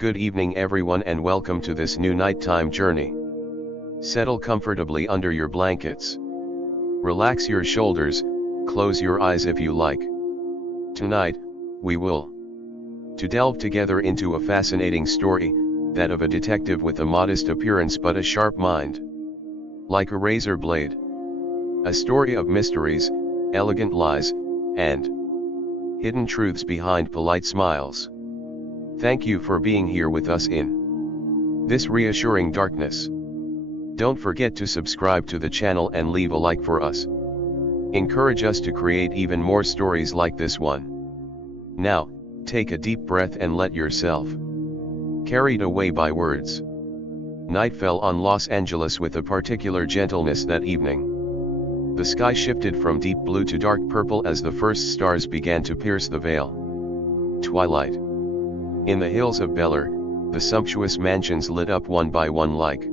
Good evening everyone and welcome to this new nighttime journey. Settle comfortably under your blankets. Relax your shoulders, close your eyes if you like. Tonight, we will to delve together into a fascinating story, that of a detective with a modest appearance but a sharp mind. Like a razor blade. A story of mysteries, elegant lies, and hidden truths behind polite smiles. Thank you for being here with us in this reassuring darkness. Don't forget to subscribe to the channel and leave a like for us. Encourage us to create even more stories like this one. Now, take a deep breath and let yourself carried away by words. Night fell on Los Angeles with a particular gentleness that evening. The sky shifted from deep blue to dark purple as the first stars began to pierce the veil. Twilight. In the hills of Bel Air, the sumptuous mansions lit up one by one like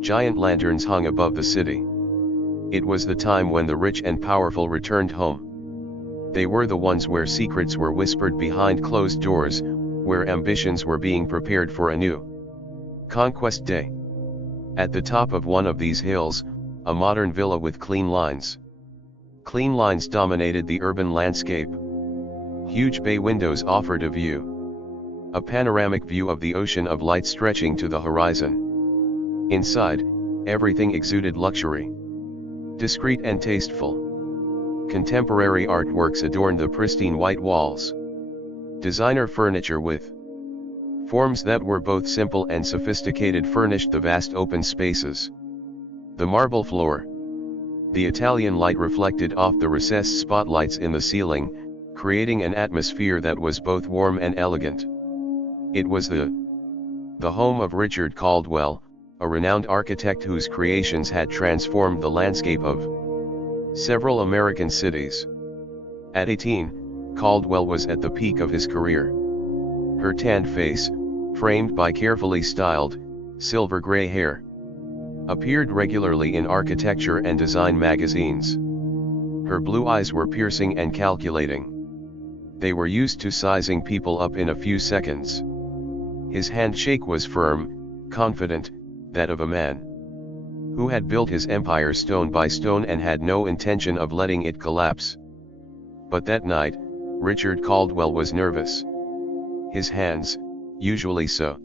giant lanterns hung above the city. It was the time when the rich and powerful returned home. They were the ones where secrets were whispered behind closed doors, where ambitions were being prepared for a new conquest day. At the top of one of these hills, a modern villa with clean lines. Clean lines dominated the urban landscape. Huge bay windows offered a view. A panoramic view of the ocean of light stretching to the horizon. Inside, everything exuded luxury. Discreet and tasteful. Contemporary artworks adorned the pristine white walls. Designer furniture with forms that were both simple and sophisticated furnished the vast open spaces. The marble floor. The Italian light reflected off the recessed spotlights in the ceiling, creating an atmosphere that was both warm and elegant. It was the home of Richard Caldwell, a renowned architect whose creations had transformed the landscape of several American cities. At 18, Caldwell was at the peak of his career. Her tanned face, framed by carefully styled, silver gray hair, appeared regularly in architecture and design magazines. Her blue eyes were piercing and calculating. They were used to sizing people up in a few seconds. His handshake was firm, confident, that of a man who had built his empire stone by stone and had no intention of letting it collapse. But that night, Richard Caldwell was nervous. His hands, usually so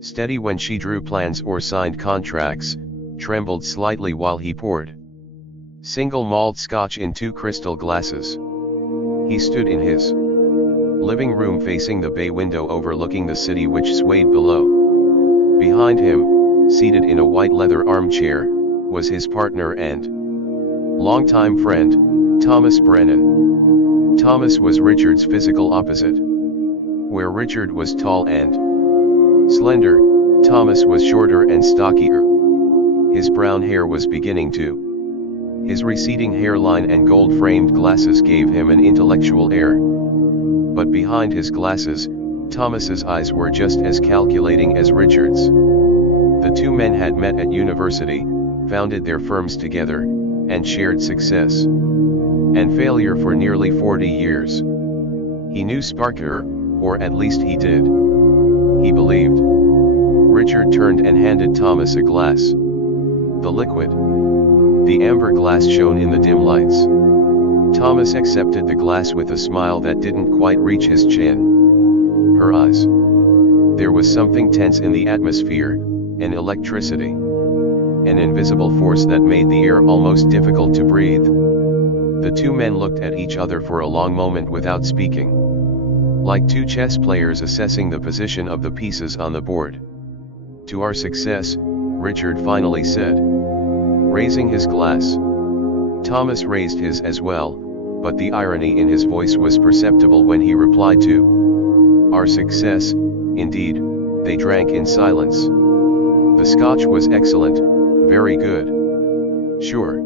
steady when she drew plans or signed contracts, trembled slightly while he poured single malt scotch in 2 crystal glasses. He stood in his living room facing the bay window overlooking the city which swayed below. Behind him, seated in a white leather armchair, was his partner and longtime friend, Thomas Brennan. Thomas was Richard's physical opposite. Where Richard was tall and slender, Thomas was shorter and stockier. His brown hair was beginning to. His receding hairline and gold-framed glasses gave him an intellectual air. But behind his glasses, Thomas's eyes were just as calculating as Richard's. The two men had met at university, founded their firms together, and shared success and failure for nearly 40 years. He knew Sparker, or at least he did. He believed. Richard turned and handed Thomas a glass. The liquid. The amber glass shone in the dim lights. Thomas accepted the glass with a smile that didn't quite reach his chin. Her eyes. There was something tense in the atmosphere, an electricity. An invisible force that made the air almost difficult to breathe. The two men looked at each other for a long moment without speaking. Like two chess players assessing the position of the pieces on the board. To our success, Richard finally said, raising his glass. Thomas raised his as well, but the irony in his voice was perceptible when he replied to our success. Indeed, they drank in silence. The scotch was excellent, very good. Sure.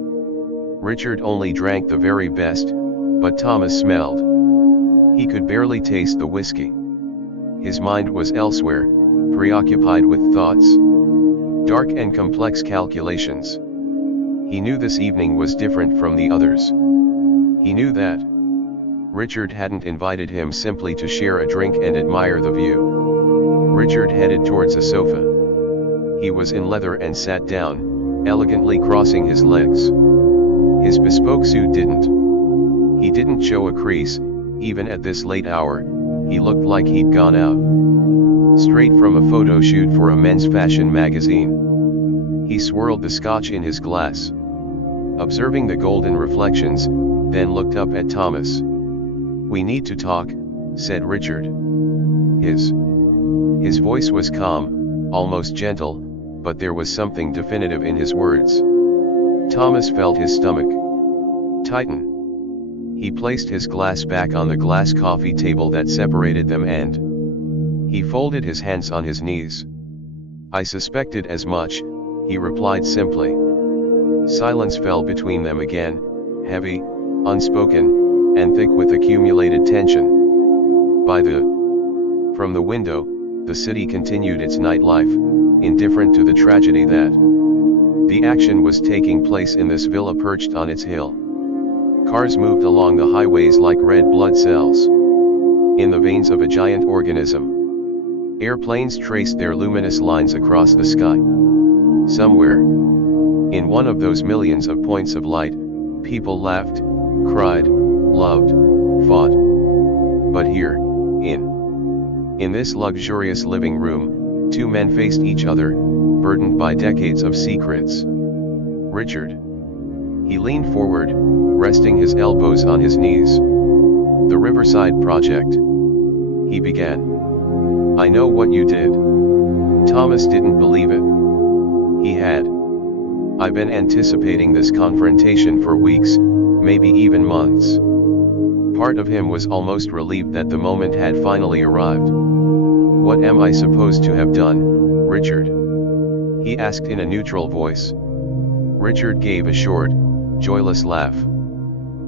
Richard only drank the very best, but Thomas smelled. He could barely taste the whiskey. His mind was elsewhere, preoccupied with thoughts. Dark and complex calculations. He knew this evening was different from the others. He knew that Richard hadn't invited him simply to share a drink and admire the view. Richard headed towards a sofa. He was in leather and sat down, elegantly crossing his legs. His bespoke suit didn't. He didn't show a crease, even at this late hour. He looked like he'd gone out straight from a photo shoot for a men's fashion magazine. He swirled the scotch in his glass, observing the golden reflections, then looked up at Thomas. "We need to talk," said Richard. His voice was calm, almost gentle, but there was something definitive in his words. Thomas felt his stomach tighten. He placed his glass back on the glass coffee table that separated them and he folded his hands on his knees. "I suspected as much," he replied simply. Silence fell between them again, heavy, unspoken, and thick with accumulated tension. From the window, the city continued its nightlife, indifferent to the tragedy that the action was taking place in this villa perched on its hill. Cars moved along the highways like red blood cells in the veins of a giant organism. Airplanes traced their luminous lines across the sky. Somewhere, in one of those millions of points of light, people laughed, cried, loved, fought. But here, in this luxurious living room, two men faced each other, burdened by decades of secrets. Richard. He leaned forward, resting his elbows on his knees. "The Riverside Project," he began. "I know what you did." Thomas didn't believe it. He had. "I've been anticipating this confrontation for weeks, maybe even months." Part of him was almost relieved that the moment had finally arrived. "What am I supposed to have done, Richard?" he asked in a neutral voice. Richard gave a short, joyless laugh.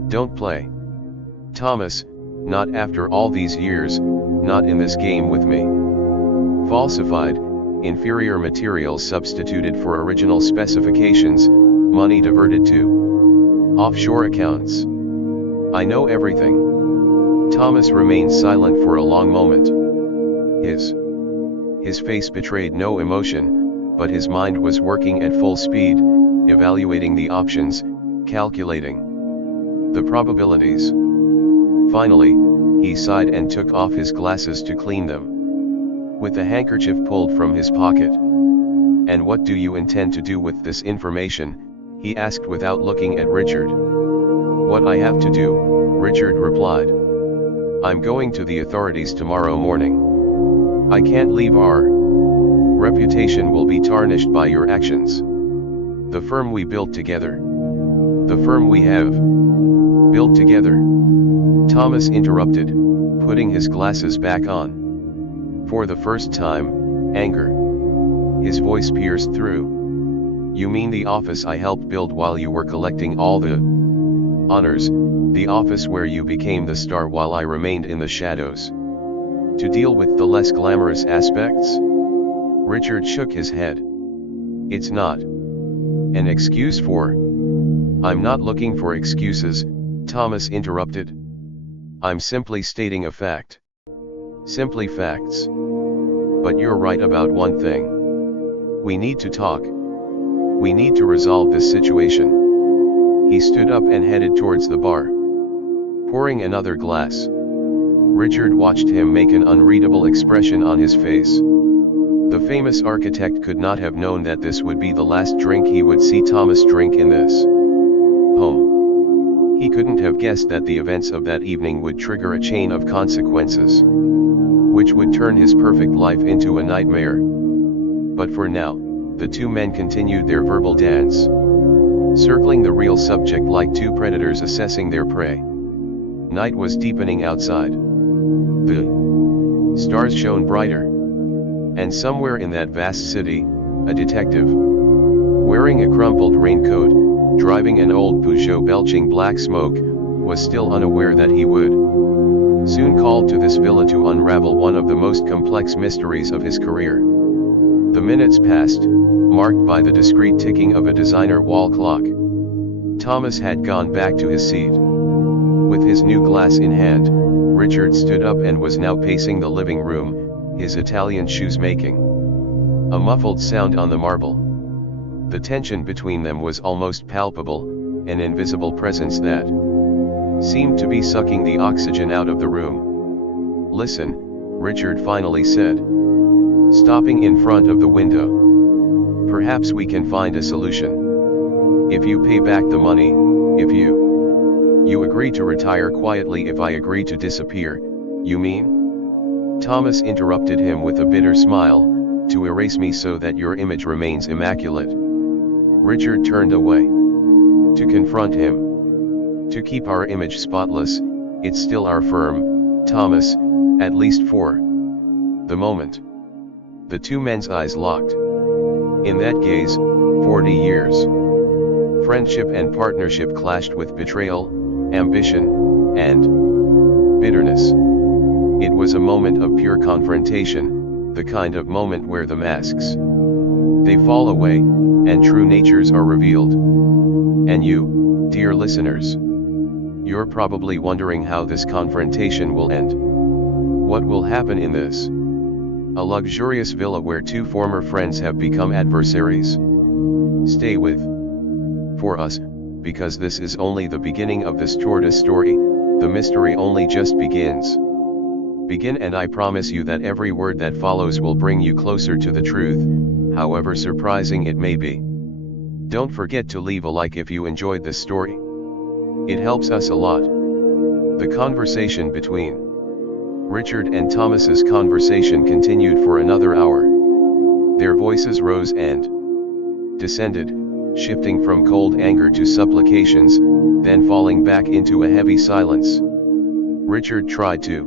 "Don't play. Thomas, not after all these years, not in this game with me. Falsified, inferior materials substituted for original specifications, money diverted to offshore accounts. I know everything." Thomas remained silent for a long moment. His face betrayed no emotion, but his mind was working at full speed, evaluating the options, calculating the probabilities. Finally, he sighed and took off his glasses to clean them. With the handkerchief pulled from his pocket. "And what do you intend to do with this information?" he asked without looking at Richard. "What I have to do," Richard replied. "I'm going to the authorities tomorrow morning. I can't leave. Our reputation will be tarnished by your actions. The firm we built together. The firm we have built together." Thomas interrupted, putting his glasses back on. For the first time, anger. His voice pierced through. "You mean the office I helped build while you were collecting all the honors, the office where you became the star while I remained in the shadows? To deal with the less glamorous aspects?" Richard shook his head. "It's not an excuse for—" "I'm not looking for excuses," Thomas interrupted. "I'm simply stating a fact. Simply facts. But you're right about one thing. We need to talk. We need to resolve this situation." He stood up and headed towards the bar, pouring another glass. Richard watched him make an unreadable expression on his face. The famous architect could not have known that this would be the last drink he would see Thomas drink in this home. He couldn't have guessed that the events of that evening would trigger a chain of consequences, which would turn his perfect life into a nightmare. But for now, the two men continued their verbal dance, circling the real subject like two predators assessing their prey. Night was deepening outside. The stars shone brighter. And somewhere in that vast city, a detective, wearing a crumpled raincoat, driving an old Peugeot belching black smoke, was still unaware that he would soon called to this villa to unravel one of the most complex mysteries of his career. The minutes passed, marked by the discreet ticking of a designer wall clock. Thomas had gone back to his seat. With his new glass in hand, Richard stood up and was now pacing the living room, his Italian shoes making a muffled sound on the marble. The tension between them was almost palpable, an invisible presence that seemed to be sucking the oxygen out of the room. "Listen," Richard finally said, stopping in front of the window. "Perhaps we can find a solution. If you pay back the money, if you agree to retire quietly, if I agree to disappear, you mean?" Thomas interrupted him with a bitter smile, "To erase me so that your image remains immaculate." Richard turned away. To confront him. "To keep our image spotless, it's still our firm, Thomas, at least for the moment." The two men's eyes locked. In that gaze, 40 years. Friendship and partnership clashed with betrayal, ambition, and bitterness. It was a moment of pure confrontation, the kind of moment where the masks they fall away, and true natures are revealed. And you, dear listeners, you're probably wondering how this confrontation will end. What will happen in this? A luxurious villa where two former friends have become adversaries. Stay with for us, because this is only the beginning of this tortoise story, the mystery only just begins. Begin, and I promise you that every word that follows will bring you closer to the truth, however surprising it may be. Don't forget to leave a like if you enjoyed this story. It helps us a lot. The conversation between Richard and Thomas's conversation continued for another hour. Their voices rose and descended, shifting from cold anger to supplications, then falling back into a heavy silence. Richard tried to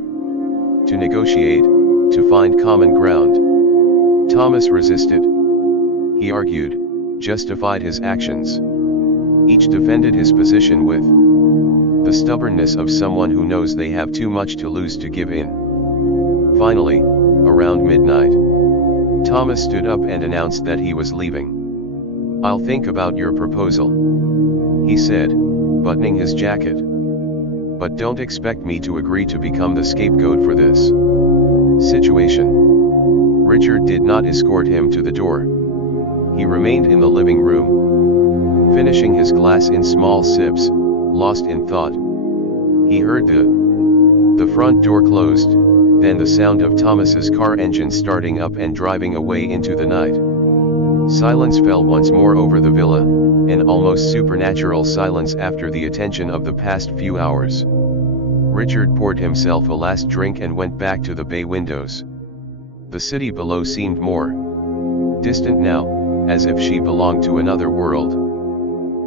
negotiate, to find common ground. Thomas resisted. He argued, justified his actions. Each defended his position with the stubbornness of someone who knows they have too much to lose to give in. Finally, around midnight, Thomas stood up and announced that he was leaving. "I'll think about your proposal," he said, buttoning his jacket. "But don't expect me to agree to become the scapegoat for this situation." Richard did not escort him to the door. He remained in the living room, finishing his glass in small sips, lost in thought. He heard the front door closed, then the sound of Thomas's car engine starting up and driving away into the night. Silence fell once more over the villa, an almost supernatural silence after the attention of the past few hours. Richard poured himself a last drink and went back to the bay windows. The city below seemed more distant now, as if she belonged to another world.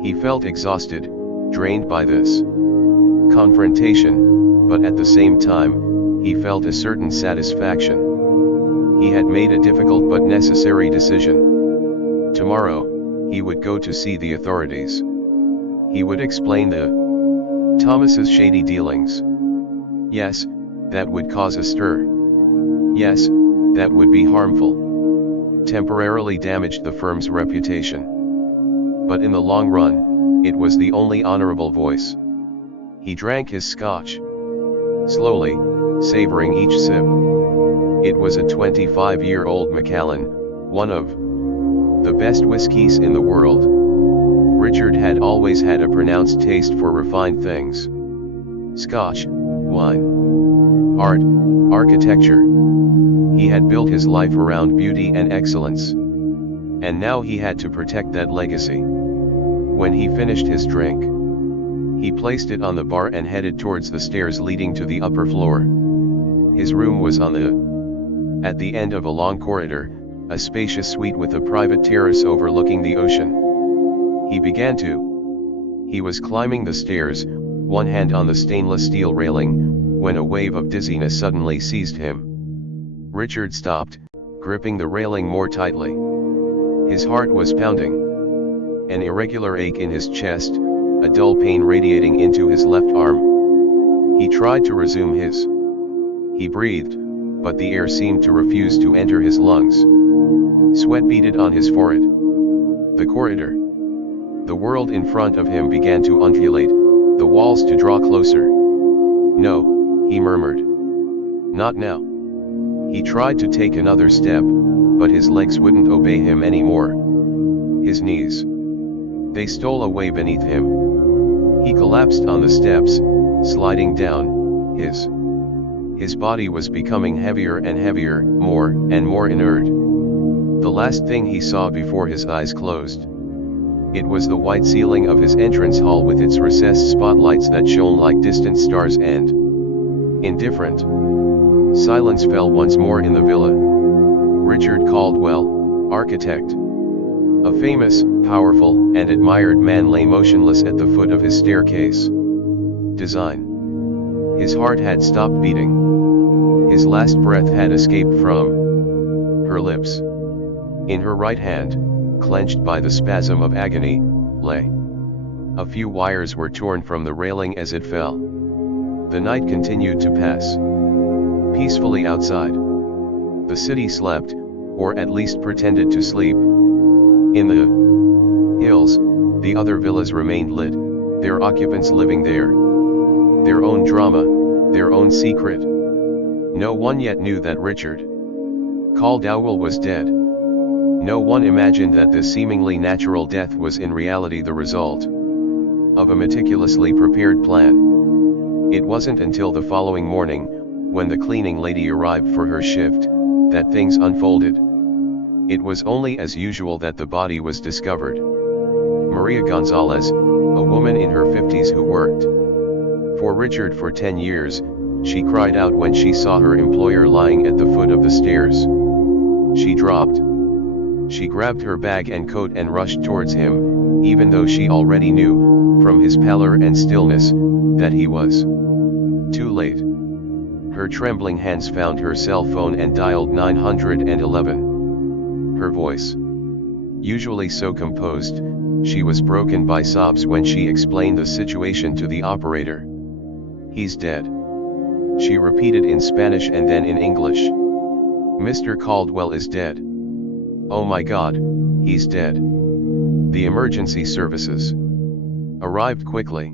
He felt exhausted, drained by this confrontation, but at the same time, he felt a certain satisfaction. He had made a difficult but necessary decision. Tomorrow, he would go to see the authorities. He would explain Thomas's shady dealings. Yes, that would cause a stir. Yes, that would be harmful. Temporarily damaged the firm's reputation. But in the long run, it was the only honorable voice. He drank his scotch slowly, savoring each sip. It was a 25-year-old Macallan, one of the best whiskies in the world. Richard had always had a pronounced taste for refined things. Scotch, wine, art, architecture. He had built his life around beauty and excellence. And now he had to protect that legacy. When he finished his drink, he placed it on the bar and headed towards the stairs leading to the upper floor. His room was at the end of a long corridor, a spacious suite with a private terrace overlooking the ocean. He was climbing the stairs, one hand on the stainless steel railing, when a wave of dizziness suddenly seized him. Richard stopped, gripping the railing more tightly. His heart was pounding. An irregular ache in his chest, a dull pain radiating into his left arm. He tried to resume He breathed, but the air seemed to refuse to enter his lungs. Sweat beaded on his forehead. The corridor. The world in front of him began to undulate, the walls to draw closer. "No," he murmured. "Not now. He tried to take another step, but his legs wouldn't obey him anymore. His knees. They stole away beneath him. He collapsed on the steps, sliding down. His body was becoming heavier and heavier, more and more inert. The last thing he saw before his eyes closed. It was the white ceiling of his entrance hall with its recessed spotlights that shone like distant stars and indifferent. Silence fell once more in the villa. Richard Caldwell, architect. A famous, powerful, and admired man lay motionless at the foot of his staircase. Design. His heart had stopped beating. His last breath had escaped from her lips. In her right hand, clenched by the spasm of agony, lay. A few wires were torn from the railing as it fell. The night continued to pass peacefully outside. The city slept, or at least pretended to sleep. In the hills, the other villas remained lit, their occupants living there. Their own drama, their own secret. No one yet knew that Richard Caldwell was dead. No one imagined that this seemingly natural death was in reality the result of a meticulously prepared plan. It wasn't until the following morning, when the cleaning lady arrived for her shift, that things unfolded. It was only as usual that the body was discovered. Maria Gonzalez, a woman in her 50s who worked for Richard for 10 years, she cried out when she saw her employer lying at the foot of the stairs. She dropped. She grabbed her bag and coat and rushed towards him, even though she already knew, from his pallor and stillness, that he was too late. Her trembling hands found her cell phone and dialed 911. Her voice, usually so composed, she was broken by sobs when she explained the situation to the operator. "He's dead," she repeated in Spanish and then in English. "Mr. Caldwell is dead. Oh my God, he's dead." The emergency services arrived quickly,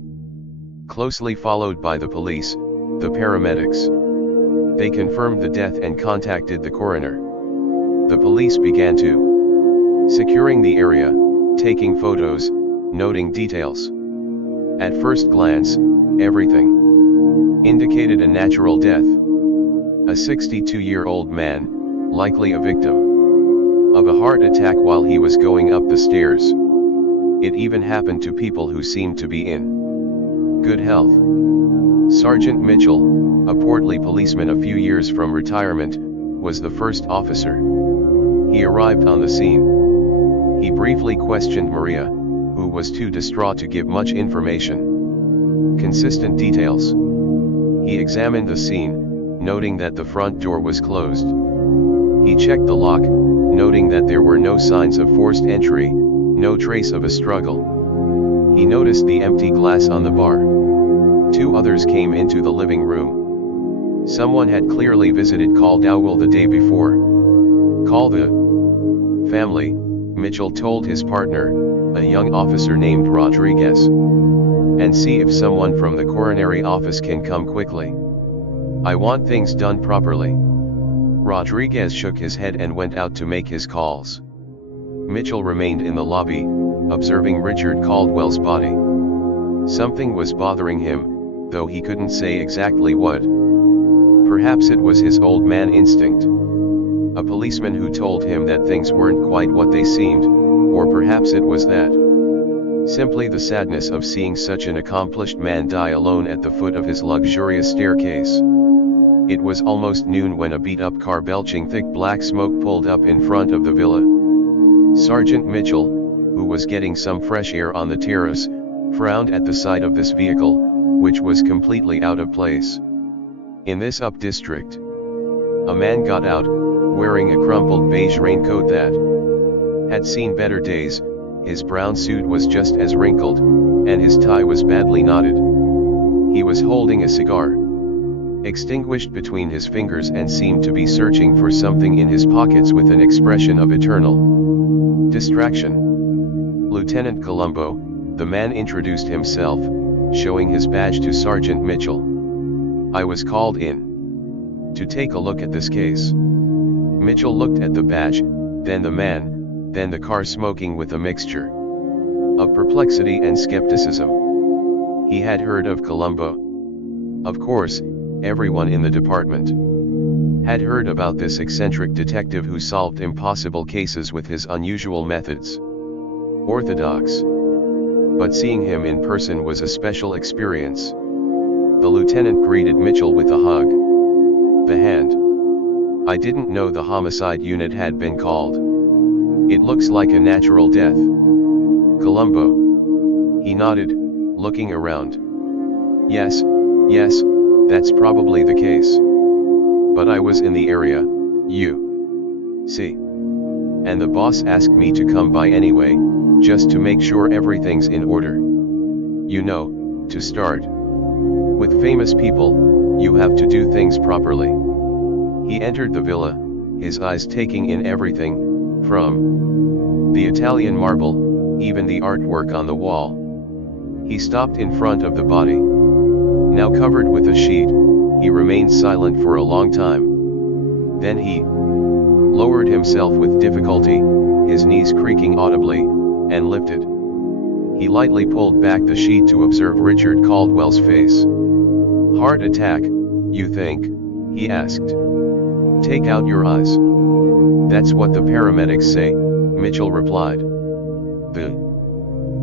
closely followed by the police, the paramedics. They confirmed the death and contacted the coroner. The police began to securing the area, taking photos, noting details. At first glance, everything indicated a natural death. A 62-year-old man, likely a victim of a heart attack while he was going up the stairs. It even happened to people who seemed to be in good health. Sergeant Mitchell, a portly policeman a few years from retirement, was the first officer. He arrived on the scene. He briefly questioned Maria, who was too distraught to give much information. Consistent details. He examined the scene, noting that the front door was closed. He checked the lock, noting that there were no signs of forced entry, no trace of a struggle. He noticed the empty glass on the bar. Two others came into the living room. Someone had clearly visited Caldwell the day before. "Call the family," Mitchell told his partner, a young officer named Rodriguez, "and see if someone from the coronary office can come quickly. I want things done properly." Rodriguez shook his head and went out to make his calls. Mitchell remained in the lobby, observing Richard Caldwell's body. Something was bothering him, though he couldn't say exactly what. Perhaps it was his old man instinct. A policeman who told him that things weren't quite what they seemed, or perhaps it was that. Simply the sadness of seeing such an accomplished man die alone at the foot of his luxurious staircase. It was almost noon when a beat-up car belching thick black smoke pulled up in front of the villa. Sergeant Mitchell, who was getting some fresh air on the terrace, frowned at the sight of this vehicle, which was completely out of place. In this up district, a man got out, wearing a crumpled beige raincoat that had seen better days. His brown suit was just as wrinkled, and his tie was badly knotted. He was holding a cigar, extinguished between his fingers, and seemed to be searching for something in his pockets with an expression of eternal distraction. "Lieutenant Columbo," the man introduced himself, showing his badge to Sergeant Mitchell. "I was called in. to take a look at this case. Mitchell looked at the badge, then the man, then the car, smoking with a mixture of perplexity and skepticism. He had heard of Columbo. Of course, everyone in the department had heard about this eccentric detective who solved impossible cases with his unusual methods. Orthodox. But seeing him in person was a special experience. The lieutenant greeted Mitchell with a hug. The hand. I didn't know the homicide unit had been called. It looks like a natural death. Columbo. He nodded, looking around. Yes, that's probably the case. But I was in the area, you see. And the boss asked me to come by anyway, just to make sure everything's in order. You know, to start with famous people, you have to do things properly. He entered the villa, his eyes taking in everything, from the Italian marble, even the artwork on the wall. He stopped in front of the body. Now covered with a sheet, he remained silent for a long time. Then he lowered himself with difficulty, his knees creaking audibly, and lifted. He lightly pulled back the sheet to observe Richard Caldwell's face. Heart attack, you think? He asked. Take out your eyes. That's what the paramedics say, Mitchell replied.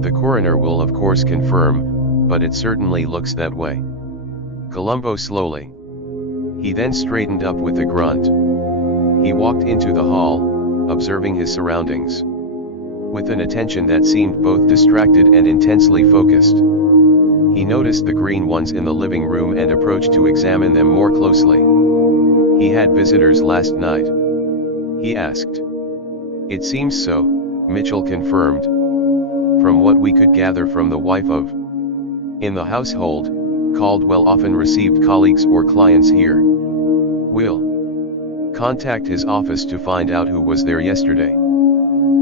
The coroner will of course confirm, but it certainly looks that way. Columbo slowly. He then straightened up with a grunt. He walked into the hall, observing his surroundings with an attention that seemed both distracted and intensely focused. He noticed the green ones in the living room and approached to examine them more closely. He had visitors last night? He asked. It seems so, Mitchell confirmed. From what we could gather from the wife of in the household, Caldwell often received colleagues or clients here. We'll contact his office to find out who was there yesterday.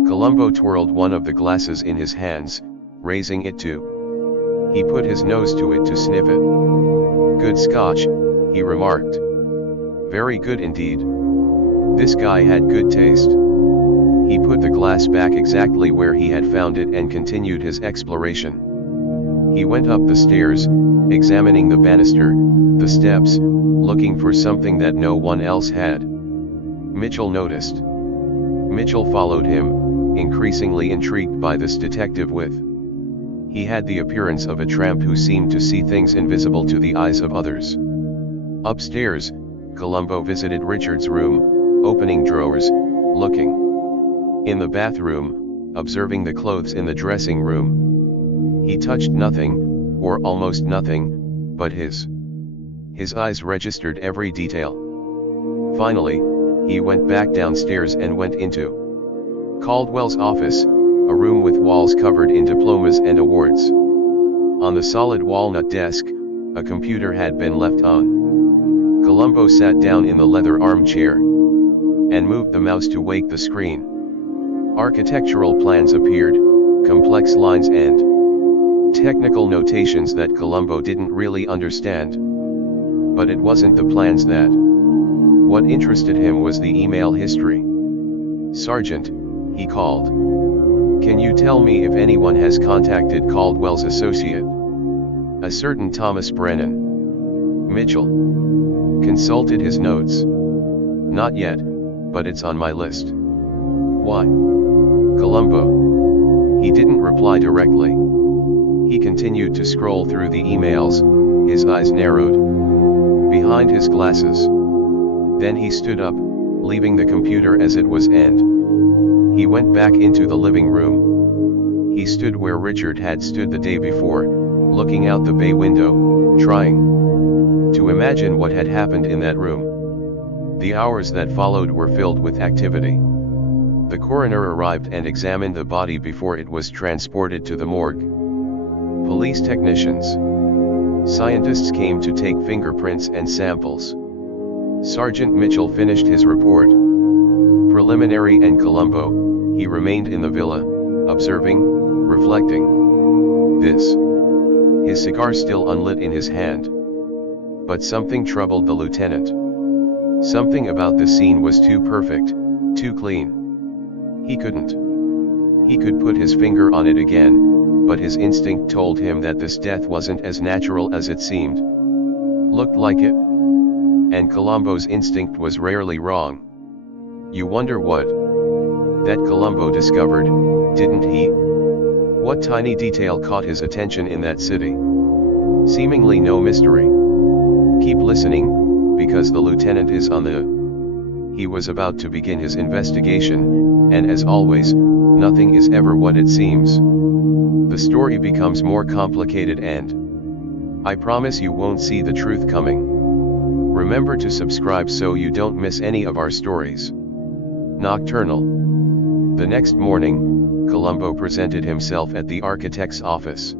Columbo twirled one of the glasses in his hands, raising it too. He put his nose to it to sniff it. Good scotch, he remarked. Very good indeed. This guy had good taste. He put the glass back exactly where he had found it and continued his exploration. He went up the stairs, examining the banister, the steps, looking for something that no one else had. Mitchell noticed. Mitchell followed him, increasingly intrigued by this detective with. He had the appearance of a tramp who seemed to see things invisible to the eyes of others. Upstairs, Columbo visited Richard's room, opening drawers, looking in the bathroom, observing the clothes in the dressing room. He touched nothing, or almost nothing, but his eyes registered every detail. Finally, he went back downstairs and went into Caldwell's office, a room with walls covered in diplomas and awards. On the solid walnut desk, a computer had been left on. Columbo sat down in the leather armchair and moved the mouse to wake the screen. Architectural plans appeared, complex lines and technical notations that Columbo didn't really understand. But it wasn't the plans that. What interested him was the email history. Sergeant, he called. Can you tell me if anyone has contacted Caldwell's associate? A certain Thomas Brennan. Mitchell consulted his notes. Not yet, but it's on my list. Why? Columbo. He didn't reply directly. He continued to scroll through the emails, his eyes narrowed behind his glasses. Then he stood up, leaving the computer as it was and he went back into the living room. He stood where Richard had stood the day before, looking out the bay window, trying to imagine what had happened in that room. The hours that followed were filled with activity. The coroner arrived and examined the body before it was transported to the morgue. Police technicians, scientists came to take fingerprints and samples. Sergeant Mitchell finished his report. Preliminary and Columbo, he remained in the villa, observing, reflecting. His cigar still unlit in his hand. But something troubled the lieutenant. Something about the scene was too perfect, too clean. He couldn't. He could put his finger on it again, but his instinct told him that this death wasn't as natural as it seemed. Looked like it. And Columbo's instinct was rarely wrong. You wonder what? That Columbo discovered, didn't he? What tiny detail caught his attention in that city? Seemingly no mystery. Keep listening, because the lieutenant is on the... He was about to begin his investigation, and as always, nothing is ever what it seems. The story becomes more complicated and... I promise you won't see the truth coming. Remember to subscribe so you don't miss any of our stories. Nocturnal. The next morning, Columbo presented himself at the architect's office.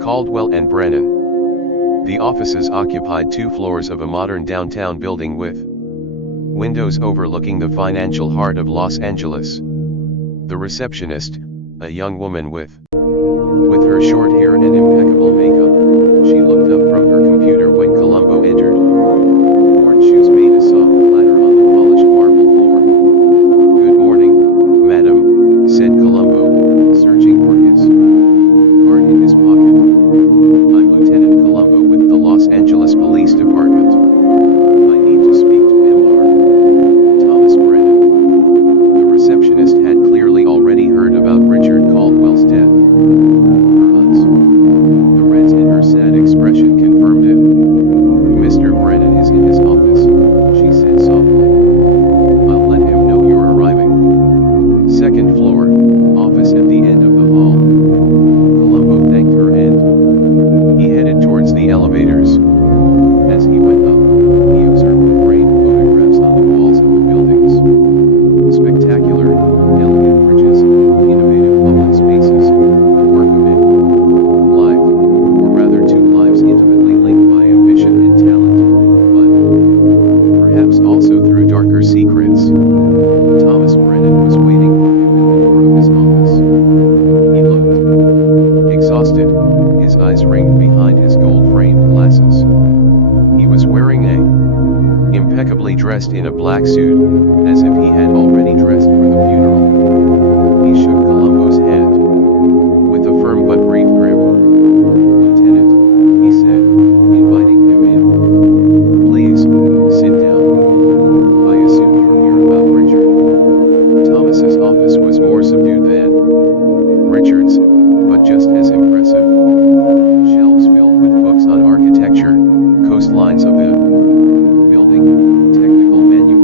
Caldwell and Brennan. The offices occupied 2 floors of a modern downtown building with windows overlooking the financial heart of Los Angeles. The receptionist, a young woman with her short hair and impeccable makeup, she looked up from her computer when Columbo entered. Worn shoes made a soft clatter on the polished marble floor. "Good morning, madam," said Columbo, searching for his card in his pocket. "I'm Lieutenant Columbo with the Los Angeles Police Department. I need to speak to Mr. Thomas Brennan." The receptionist had clearly already heard about Richard Caldwell's death. The reds in her sad expression confirmed it. "Mr. Brennan is in his office," she said softly. "I'll let him know you're arriving. Second floor, office at the end of the hall." Columbo thanked her and he headed towards the elevators. As he went up, he observed the framed photographs on the walls of the buildings. Spectacular, elegant bridges, innovative public spaces, the work of a life, or rather 2 lives intimately linked by ambition and talent, but perhaps also through darker secrets. Thomas Brennan was waiting for him at the door of his office. He looked exhausted, his eyes ringed behind his gold-framed glasses. He was wearing impeccably dressed in a black suit, as if he had already dressed for the funeral. He shook Columbo's hand with a firm but brief grip. "Lieutenant," he said, inviting him in. "Please, sit down. I assume you're here about Richard." Thomas's office was more subdued than Richard's, but just as impressive. Shelves filled with books on architecture, coastlines of the building, technical manual.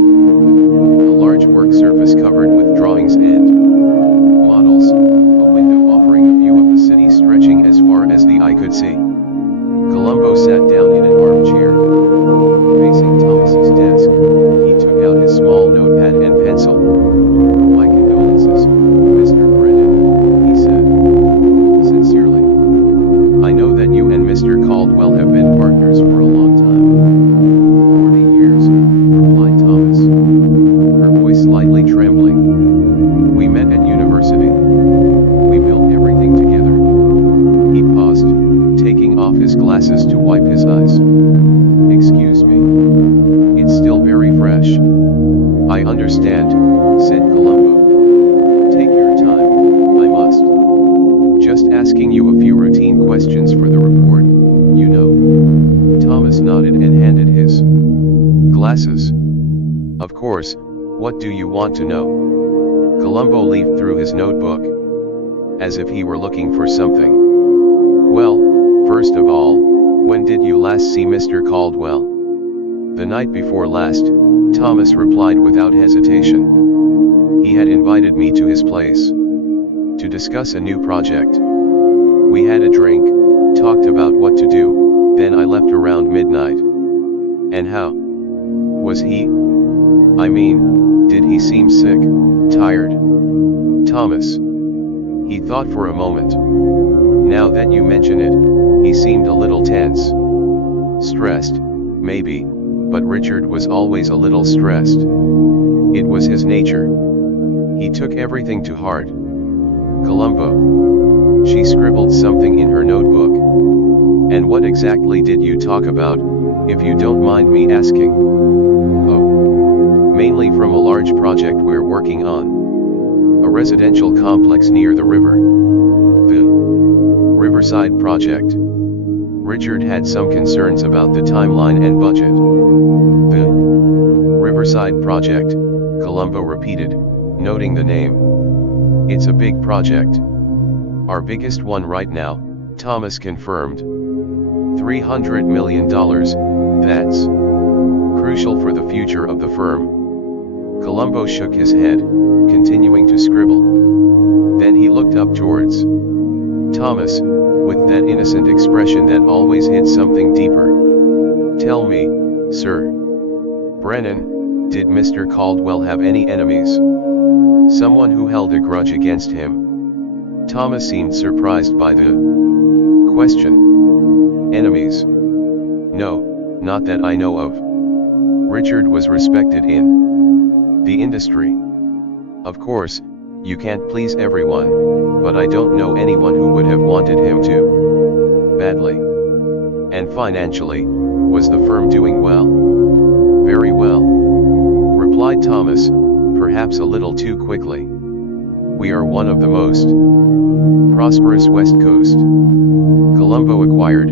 A large work surface covered with drawings and models, a window offering a view of the city stretching as far as the eye could see. Columbo sat down in an armchair. Facing Thomas's desk, he took out his small notepad and pencil. "My condolences, Mr. Brennan," he said. "Sincerely. I know that you and Mr. Caldwell have been partners for a long time." "40 years, replied Thomas, her voice slightly trembling. "We met at university. We built everything together." He paused, taking off his glasses to wipe his eyes. "Excuse me. It's still very fresh." "I understand," said Columbo. "Take your time, I must. Just asking you a few routine questions for the report, you know." Thomas nodded and handed his glasses. "Of course, what do you want to know?" Columbo leafed through his notebook, as if he were looking for something. "Well, first of all, when did you last see Mr. Caldwell?" "The night before last," Thomas replied without hesitation. "He had invited me to his place to discuss a new project. We had a drink, talked about what to do, then I left around midnight." "And how was he? I mean, did he seem sick, tired?" "Thomas." He thought for a moment. "Now that you mention it, he seemed a little tense. Stressed, maybe, but Richard was always a little stressed. It was his nature. He took everything to heart." "Columbo." She scribbled something in her notebook. "And what exactly did you talk about, if you don't mind me asking?" "Oh, mainly from a large project we're working on. A residential complex near the river. The Riverside project. Richard had some concerns about the timeline and budget. The Riverside project, Columbo repeated, noting the name. It's a big project. Our biggest one right now, Thomas confirmed. $300 million, that's crucial for the future of the firm. Columbo shook his head, continuing to scribble. Then he looked up towards Thomas, with that innocent expression that always hid something deeper. Tell me, sir Brennan, did Mr. Caldwell have any enemies? Someone who held a grudge against him? Thomas seemed surprised by the question. Enemies? No, not that I know of. Richard was respected in the industry. Of course, you can't please everyone, but I don't know anyone who would have wanted him to. Badly. And financially, was the firm doing well? Very well, replied Thomas, perhaps a little too quickly. We are one of the most prosperous West Coast. Columbo acquired,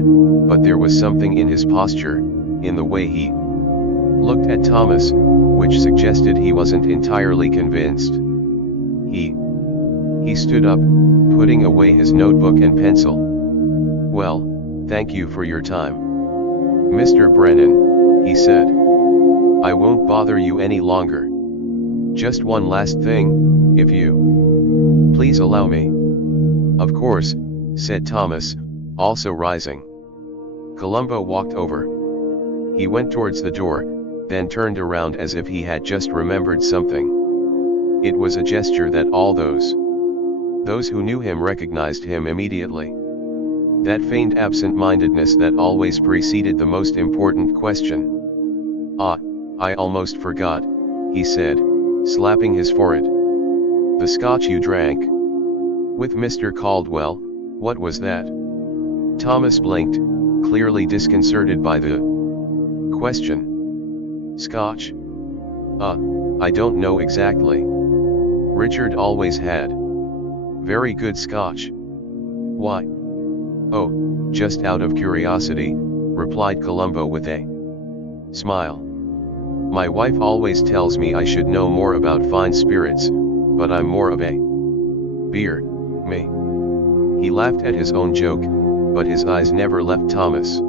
but there was something in his posture, in the way he looked at Thomas, which suggested he wasn't entirely convinced. He stood up, putting away his notebook and pencil. Well, thank you for your time, Mr. Brennan, he said. I won't bother you any longer. Just one last thing, if you please allow me. Of course, said Thomas, also rising. Columbo walked over. He went towards the door, then turned around as if he had just remembered something. It was a gesture that all those who knew him recognized him immediately. That feigned absent-mindedness that always preceded the most important question. Ah, I almost forgot, he said, slapping his forehead. The scotch you drank with Mr. Caldwell, what was that? Thomas blinked, clearly disconcerted by the question. Scotch? I don't know exactly. Richard always had very good scotch. Why? Oh, just out of curiosity, replied Columbo with a smile. My wife always tells me I should know more about fine spirits, but I'm more of a beer, me. He laughed at his own joke, but his eyes never left Thomas.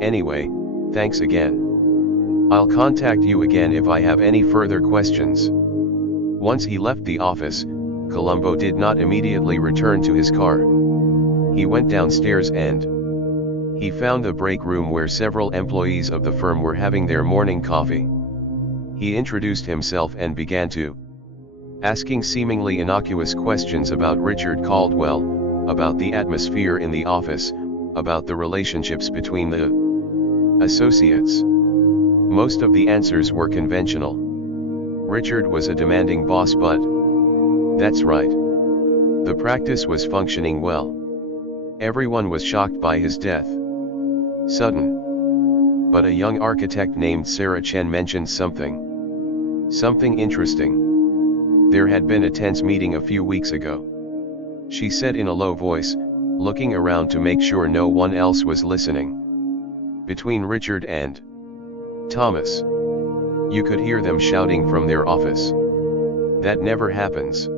Anyway, thanks again. I'll contact you again if I have any further questions. Once he left the office, Columbo did not immediately return to his car. He went downstairs and he found the break room where several employees of the firm were having their morning coffee. He introduced himself and began to asking seemingly innocuous questions about Richard Caldwell, about the atmosphere in the office, about the relationships between the associates. Most of the answers were conventional. Richard was a demanding boss, but that's right. The practice was functioning well. Everyone was shocked by his death. Sudden. But a young architect named Sarah Chen mentioned something interesting. There had been a tense meeting a few weeks ago. She said in a low voice, looking around to make sure no one else was listening. Between Richard and Thomas. You could hear them shouting from their office. That never happens.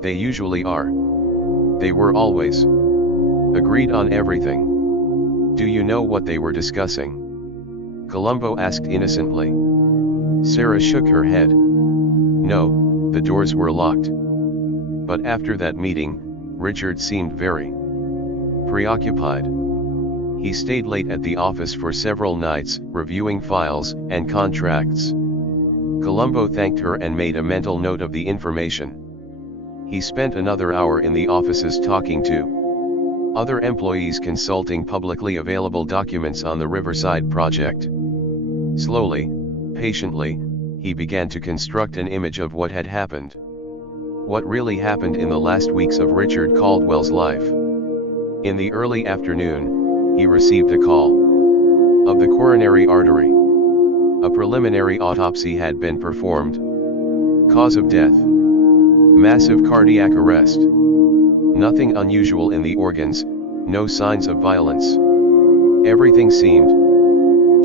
They usually are. They were always agreed on everything. Do you know what they were discussing? Columbo asked innocently. Sarah shook her head. No, the doors were locked. But after that meeting, Richard seemed very preoccupied. He stayed late at the office for several nights, reviewing files and contracts. Columbo thanked her and made a mental note of the information. He spent another hour in the offices talking to other employees, consulting publicly available documents on the Riverside project. Slowly, patiently, he began to construct an image of what had happened. What really happened in the last weeks of Richard Caldwell's life. In the early afternoon, he received a call of the coronary artery. A preliminary autopsy had been performed. Cause of death: massive cardiac arrest. Nothing unusual in the organs, no signs of violence. Everything seemed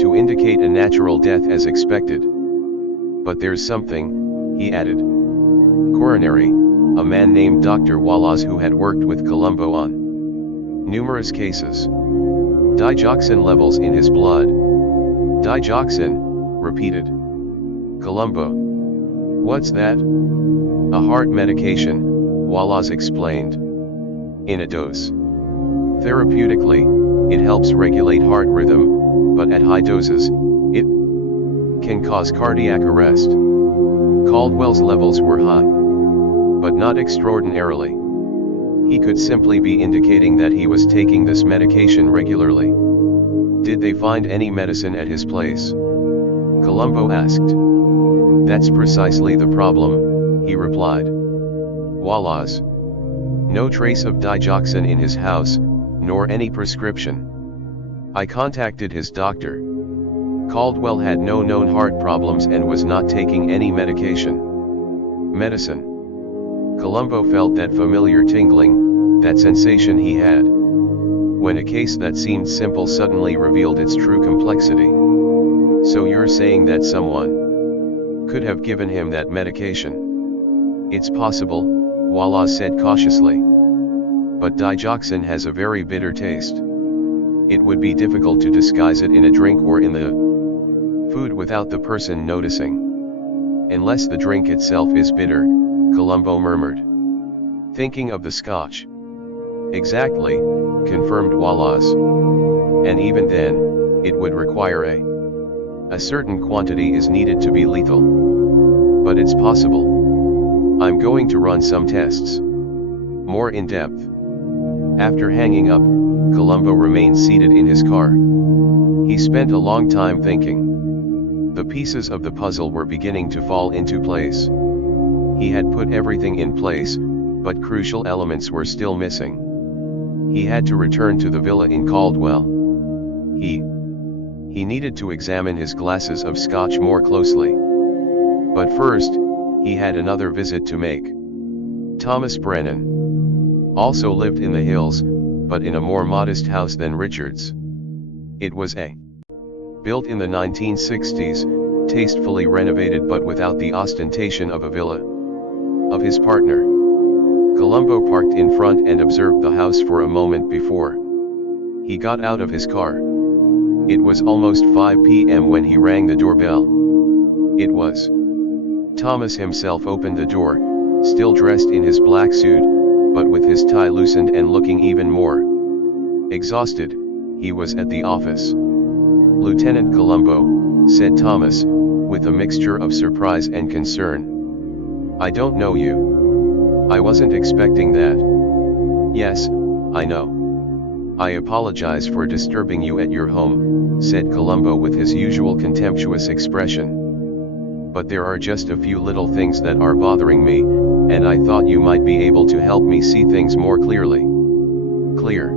to indicate a natural death as expected. But there's something, he added. Coronary, a man named Dr. Wallace who had worked with Columbo on numerous cases. Digoxin levels in his blood. Digoxin, repeated Columbo. What's that? A heart medication, Wallace explained. In a dose. Therapeutically, it helps regulate heart rhythm, but at high doses, it can cause cardiac arrest. Caldwell's levels were high, but not extraordinarily. He could simply be indicating that he was taking this medication regularly. Did they find any medicine at his place? Columbo asked. That's precisely the problem, he replied. Wallace. No trace of digoxin in his house, nor any prescription. I contacted his doctor. Caldwell had no known heart problems and was not taking any medication. Medicine. Columbo felt that familiar tingling, that sensation he had when a case that seemed simple suddenly revealed its true complexity. So you're saying that someone could have given him that medication? It's possible, Wallace said cautiously. But digoxin has a very bitter taste. It would be difficult to disguise it in a drink or in the food without the person noticing. Unless the drink itself is bitter, Columbo murmured, thinking of the scotch. Exactly, confirmed Wallace. And even then, it would require a certain quantity is needed to be lethal. But it's possible. I'm going to run some tests. More in depth. After hanging up, Columbo remained seated in his car. He spent a long time thinking. The pieces of the puzzle were beginning to fall into place. He had put everything in place, but crucial elements were still missing. He had to return to the villa in Caldwell. He needed to examine his glasses of scotch more closely. But first, he had another visit to make. Thomas Brennan also lived in the hills, but in a more modest house than Richard's. It was built in the 1960s, tastefully renovated but without the ostentation of a villa of his partner. Columbo parked in front and observed the house for a moment before he got out of his car. It was almost 5 p.m. when he rang the doorbell. It was Thomas himself opened the door, still dressed in his black suit, but with his tie loosened and looking even more exhausted. He was at the office. Lieutenant Columbo, said Thomas, with a mixture of surprise and concern. I don't know you. I wasn't expecting that. Yes, I know. I apologize for disturbing you at your home, said Columbo with his usual contemptuous expression. But there are just a few little things that are bothering me, and I thought you might be able to help me see things more clearly. Clear?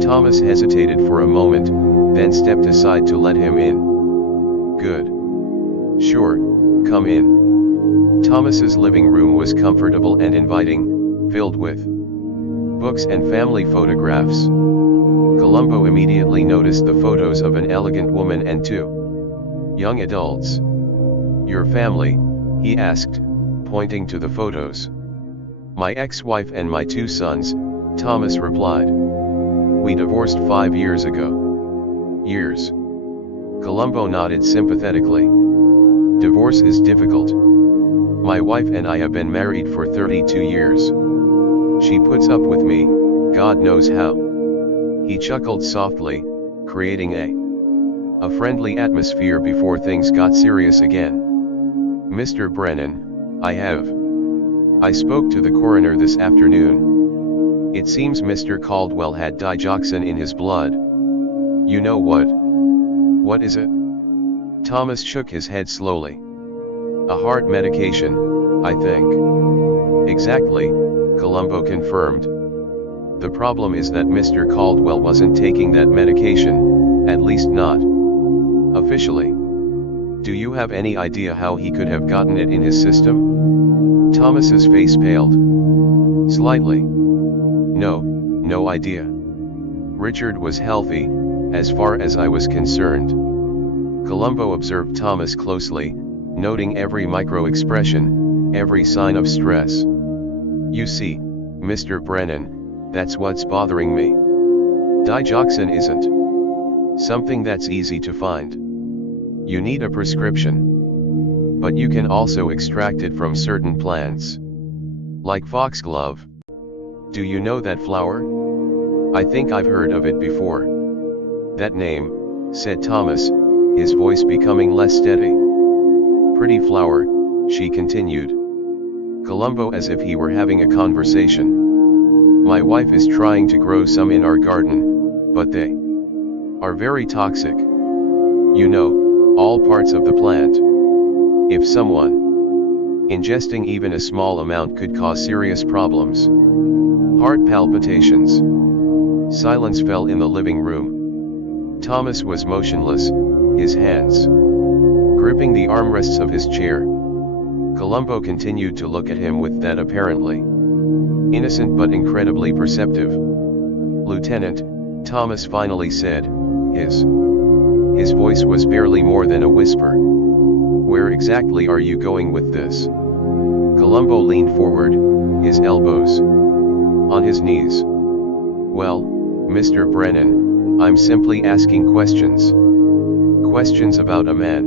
Thomas hesitated for a moment, then stepped aside to let him in. Good. Sure, come in. Thomas's living room was comfortable and inviting, filled with books and family photographs. Columbo immediately noticed the photos of an elegant woman and 2 young adults. Your family? He asked, pointing to the photos. My ex-wife and my 2 sons, Thomas replied. We divorced 5 years ago. Years? Columbo nodded sympathetically. Divorce is difficult. My wife and I have been married for 32 years. She puts up with me, God knows how. He chuckled softly, creating a friendly atmosphere before things got serious again. Mr. Brennan, I spoke to the coroner this afternoon. It seems Mr. Caldwell had digoxin in his blood. You know what? What is it? Thomas shook his head slowly. A heart medication, I think. Exactly, Columbo confirmed. The problem is that Mr. Caldwell wasn't taking that medication, at least not officially. Do you have any idea how he could have gotten it in his system? Thomas's face paled. Slightly. No idea. Richard was healthy, as far as I was concerned. Columbo observed Thomas closely, noting every micro-expression, every sign of stress. You see, Mr. Brennan, that's what's bothering me. Digoxin isn't something that's easy to find. You need a prescription. But you can also extract it from certain plants. Like foxglove. Do you know that flower? I think I've heard of it before. That name, said Thomas, his voice becoming less steady. Pretty flower, she continued. Columbo as if he were having a conversation. My wife is trying to grow some in our garden, but they are very toxic. You know, all parts of the plant. If someone ingesting even a small amount could cause serious problems. Heart palpitations. Silence fell in the living room. Thomas was motionless, his hands gripping the armrests of his chair. Columbo continued to look at him with that apparently innocent but incredibly perceptive. Lieutenant, Thomas finally said, his voice was barely more than a whisper. Where exactly are you going with this? Columbo leaned forward, his elbows on his knees. Well, Mr. Brennan, I'm simply asking questions. Questions about a man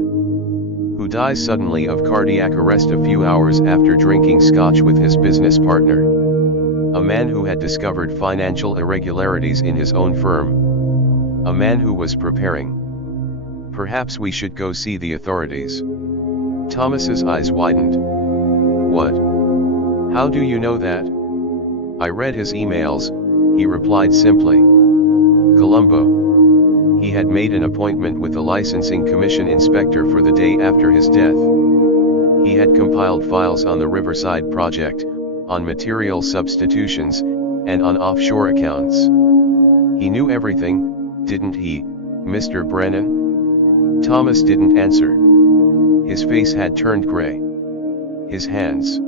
who dies suddenly of cardiac arrest a few hours after drinking scotch with his business partner. A man who had discovered financial irregularities in his own firm. A man who was preparing. Perhaps we should go see the authorities. Thomas's eyes widened. What? How do you know that? I read his emails, he replied simply. Columbo. He had made an appointment with the licensing commission inspector for the day after his death. He had compiled files on the Riverside project, on material substitutions, and on offshore accounts. He knew everything, didn't he, Mr. Brennan? Thomas didn't answer. His face had turned gray. His hands.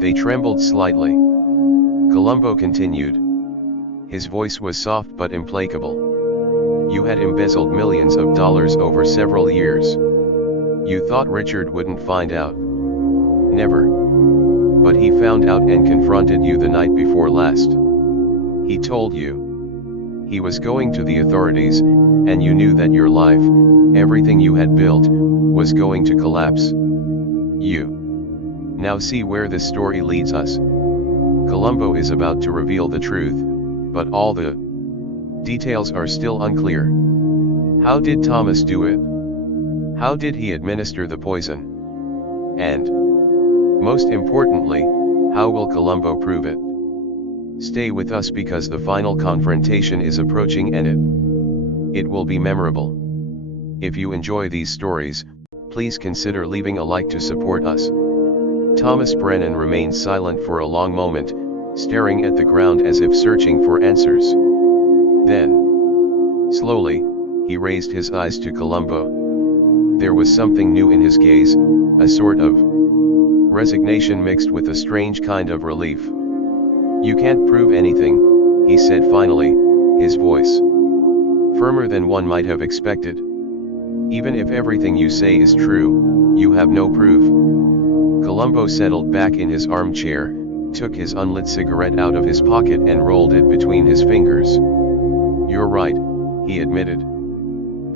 They trembled slightly. Columbo continued. His voice was soft but implacable. You had embezzled millions of dollars over several years. You thought Richard wouldn't find out. Never. But he found out and confronted you the night before last. He told you. He was going to the authorities, and you knew that your life, everything you had built, was going to collapse. You. Now see where this story leads us. Columbo is about to reveal the truth, but all the details are still unclear. How did Thomas do it? How did he administer the poison? And, most importantly, how will Columbo prove it? Stay with us because the final confrontation is approaching and it will be memorable. If you enjoy these stories, please consider leaving a like to support us. Thomas Brennan remained silent for a long moment, staring at the ground as if searching for answers. Then, slowly, he raised his eyes to Columbo. There was something new in his gaze, a sort of resignation mixed with a strange kind of relief. You can't prove anything, he said finally, his voice firmer than one might have expected. Even if everything you say is true, you have no proof. Columbo settled back in his armchair, took his unlit cigarette out of his pocket and rolled it between his fingers. You're right, he admitted.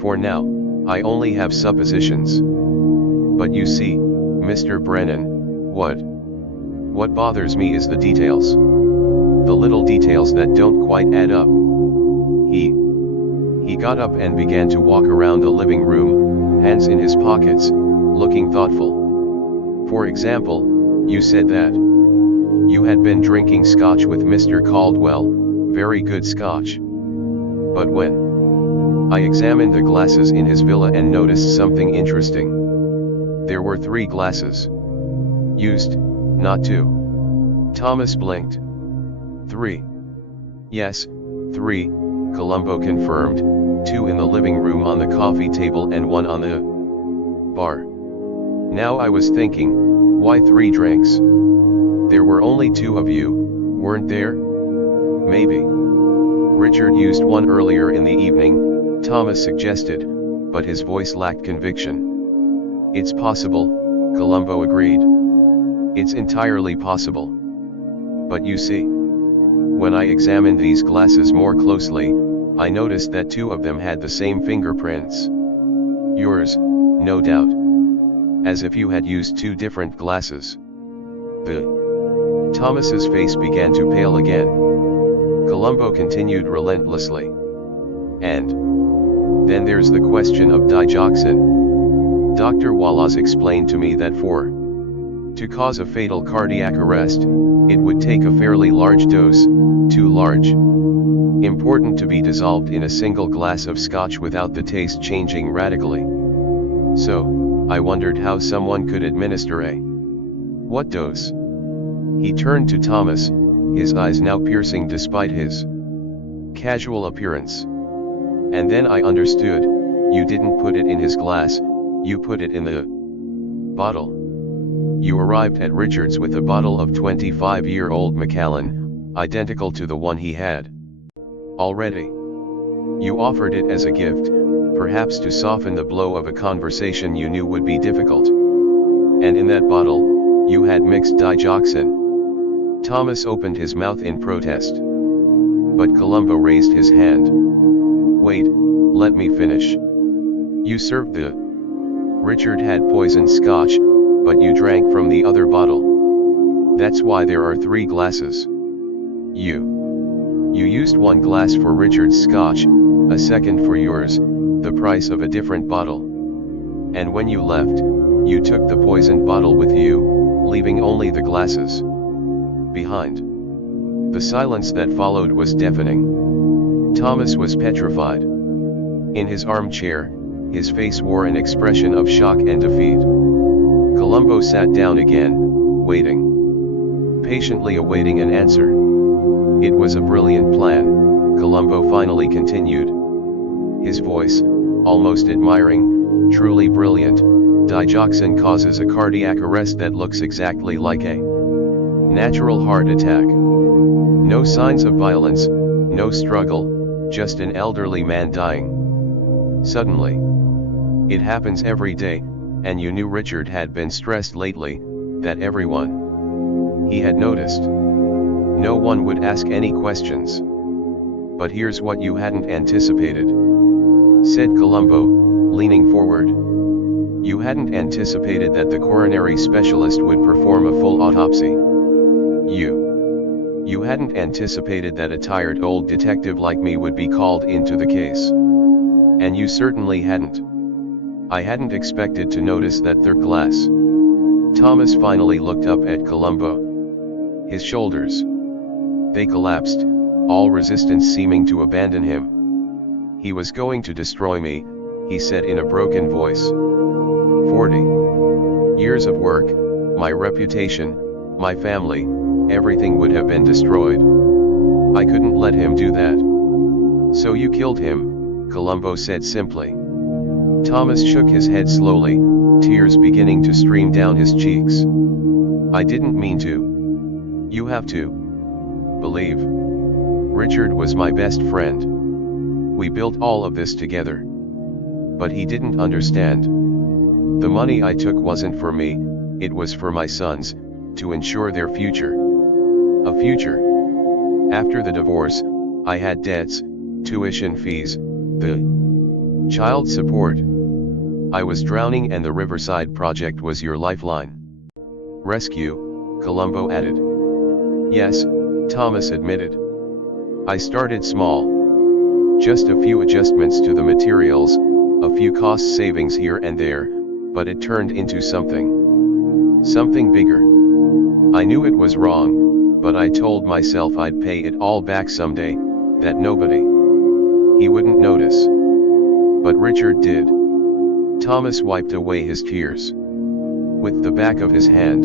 For now, I only have suppositions. But you see, Mr. Brennan, what bothers me is the details. The little details that don't quite add up. He got up and began to walk around the living room, hands in his pockets, looking thoughtful. For example, you said that you had been drinking scotch with Mr. Caldwell, very good scotch. But when I examined the glasses in his villa and noticed something interesting. There were 3 glasses. Used, not 2. Thomas blinked. 3. Yes, 3, Columbo confirmed, 2 in the living room on the coffee table and 1 on the bar. Now I was thinking, why 3 drinks? There were only 2 of you, weren't there? Maybe. Richard used one earlier in the evening, Thomas suggested, but his voice lacked conviction. It's possible, Columbo agreed. It's entirely possible. But you see, when I examined these glasses more closely, I noticed that 2 of them had the same fingerprints. Yours, no doubt. As if you had used 2 different glasses. Thomas's face began to pale again. Columbo continued relentlessly. And then there's the question of digoxin. Dr. Wallace explained to me that to cause a fatal cardiac arrest, it would take a fairly large dose, too large. Important to be dissolved in a single glass of scotch without the taste changing radically. So, I wondered how someone could administer what dose? He turned to Thomas, his eyes now piercing despite his casual appearance. And then I understood, you didn't put it in his glass, you put it in the bottle. You arrived at Richard's with a bottle of 25-year-old Macallan, identical to the one he had already. You offered it as a gift, perhaps to soften the blow of a conversation you knew would be difficult. And in that bottle, you had mixed digoxin. Thomas opened his mouth in protest. But Columbo raised his hand. Wait, let me finish. You served Richard had poisoned scotch, but you drank from the other bottle. That's why there are 3 glasses. You used 1 glass for Richard's scotch, a second for yours, the price of a different bottle. And when you left, you took the poisoned bottle with you, leaving only the glasses behind. The silence that followed was deafening. Thomas was petrified. In his armchair, his face wore an expression of shock and defeat. Columbo sat down again, waiting. Patiently awaiting an answer. It was a brilliant plan, Columbo finally continued. His voice, almost admiring, truly brilliant. Digoxin causes a cardiac arrest that looks exactly like a natural heart attack. No signs of violence, no struggle, just an elderly man dying. Suddenly. It happens every day, and you knew Richard had been stressed lately, that everyone he had noticed. No one would ask any questions. But here's what you hadn't anticipated, said Columbo, leaning forward. You hadn't anticipated that the coronary specialist would perform a full autopsy. You hadn't anticipated that a tired old detective like me would be called into the case. And you certainly hadn't. I hadn't expected to notice that third glass. Thomas finally looked up at Columbo. His shoulders. They collapsed, all resistance seeming to abandon him. He was going to destroy me, he said in a broken voice. 40 years of work, my reputation, my family, everything would have been destroyed. I couldn't let him do that. So you killed him, Columbo said simply. Thomas shook his head slowly, tears beginning to stream down his cheeks. I didn't mean to. You have to believe. Richard was my best friend. We built all of this together. But he didn't understand. The money I took wasn't for me, it was for my sons, to ensure their future. A future. After the divorce, I had debts, tuition fees, the child support. I was drowning and the Riverside project was your lifeline. Rescue, Columbo added. Yes, Thomas admitted. I started small. Just a few adjustments to the materials, a few cost savings here and there, but it turned into something bigger. I knew it was wrong, but I told myself I'd pay it all back someday, that he wouldn't notice. But Richard did. Thomas wiped away his tears with the back of his hand.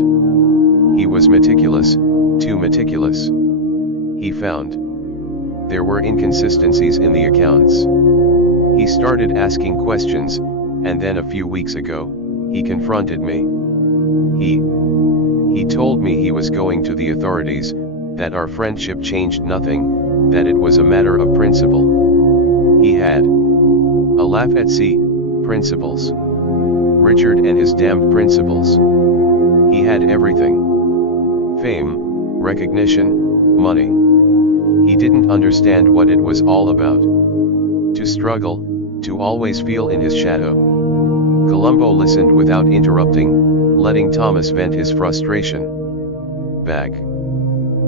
He was meticulous, too meticulous. He found there were inconsistencies in the accounts. He started asking questions, and then a few weeks ago, He confronted me. He told me he was going to the authorities, that our friendship changed nothing, that it was a matter of principle. He had a laugh at sea, principles. Richard and his damned principles. He had everything. Fame, recognition, money. He didn't understand what it was all about. To struggle, to always feel in his shadow. Columbo listened without interrupting, letting Thomas vent his frustration. Back.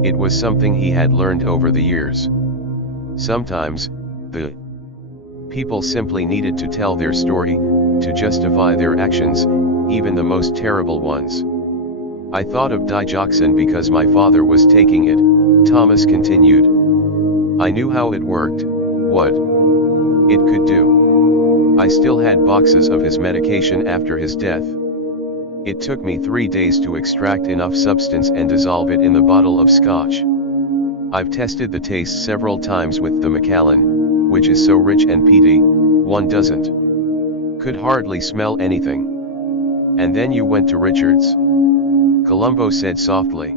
It was something he had learned over the years. Sometimes, the people simply needed to tell their story, to justify their actions, even the most terrible ones. I thought of digoxin because my father was taking it, Thomas continued. I knew how it worked, what it could do. I still had boxes of his medication after his death. It took me 3 days to extract enough substance and dissolve it in the bottle of scotch. I've tested the taste several times with the Macallan, which is so rich and peaty, one could hardly smell anything. And then you went to Richard's? Columbo said softly.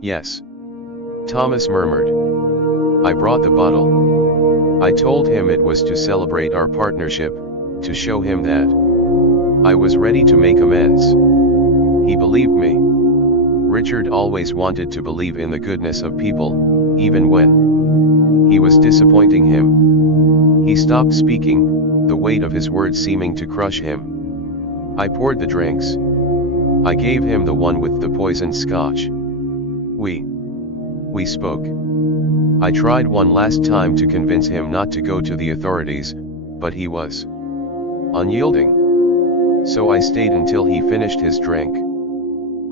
Yes. Thomas murmured. I brought the bottle. I told him it was to celebrate our partnership, to show him that I was ready to make amends. He believed me. Richard always wanted to believe in the goodness of people, even when he was disappointing him. He stopped speaking, the weight of his words seeming to crush him. I poured the drinks. I gave him the one with the poisoned scotch. We spoke. I tried one last time to convince him not to go to the authorities, but he was unyielding. So I stayed until he finished his drink.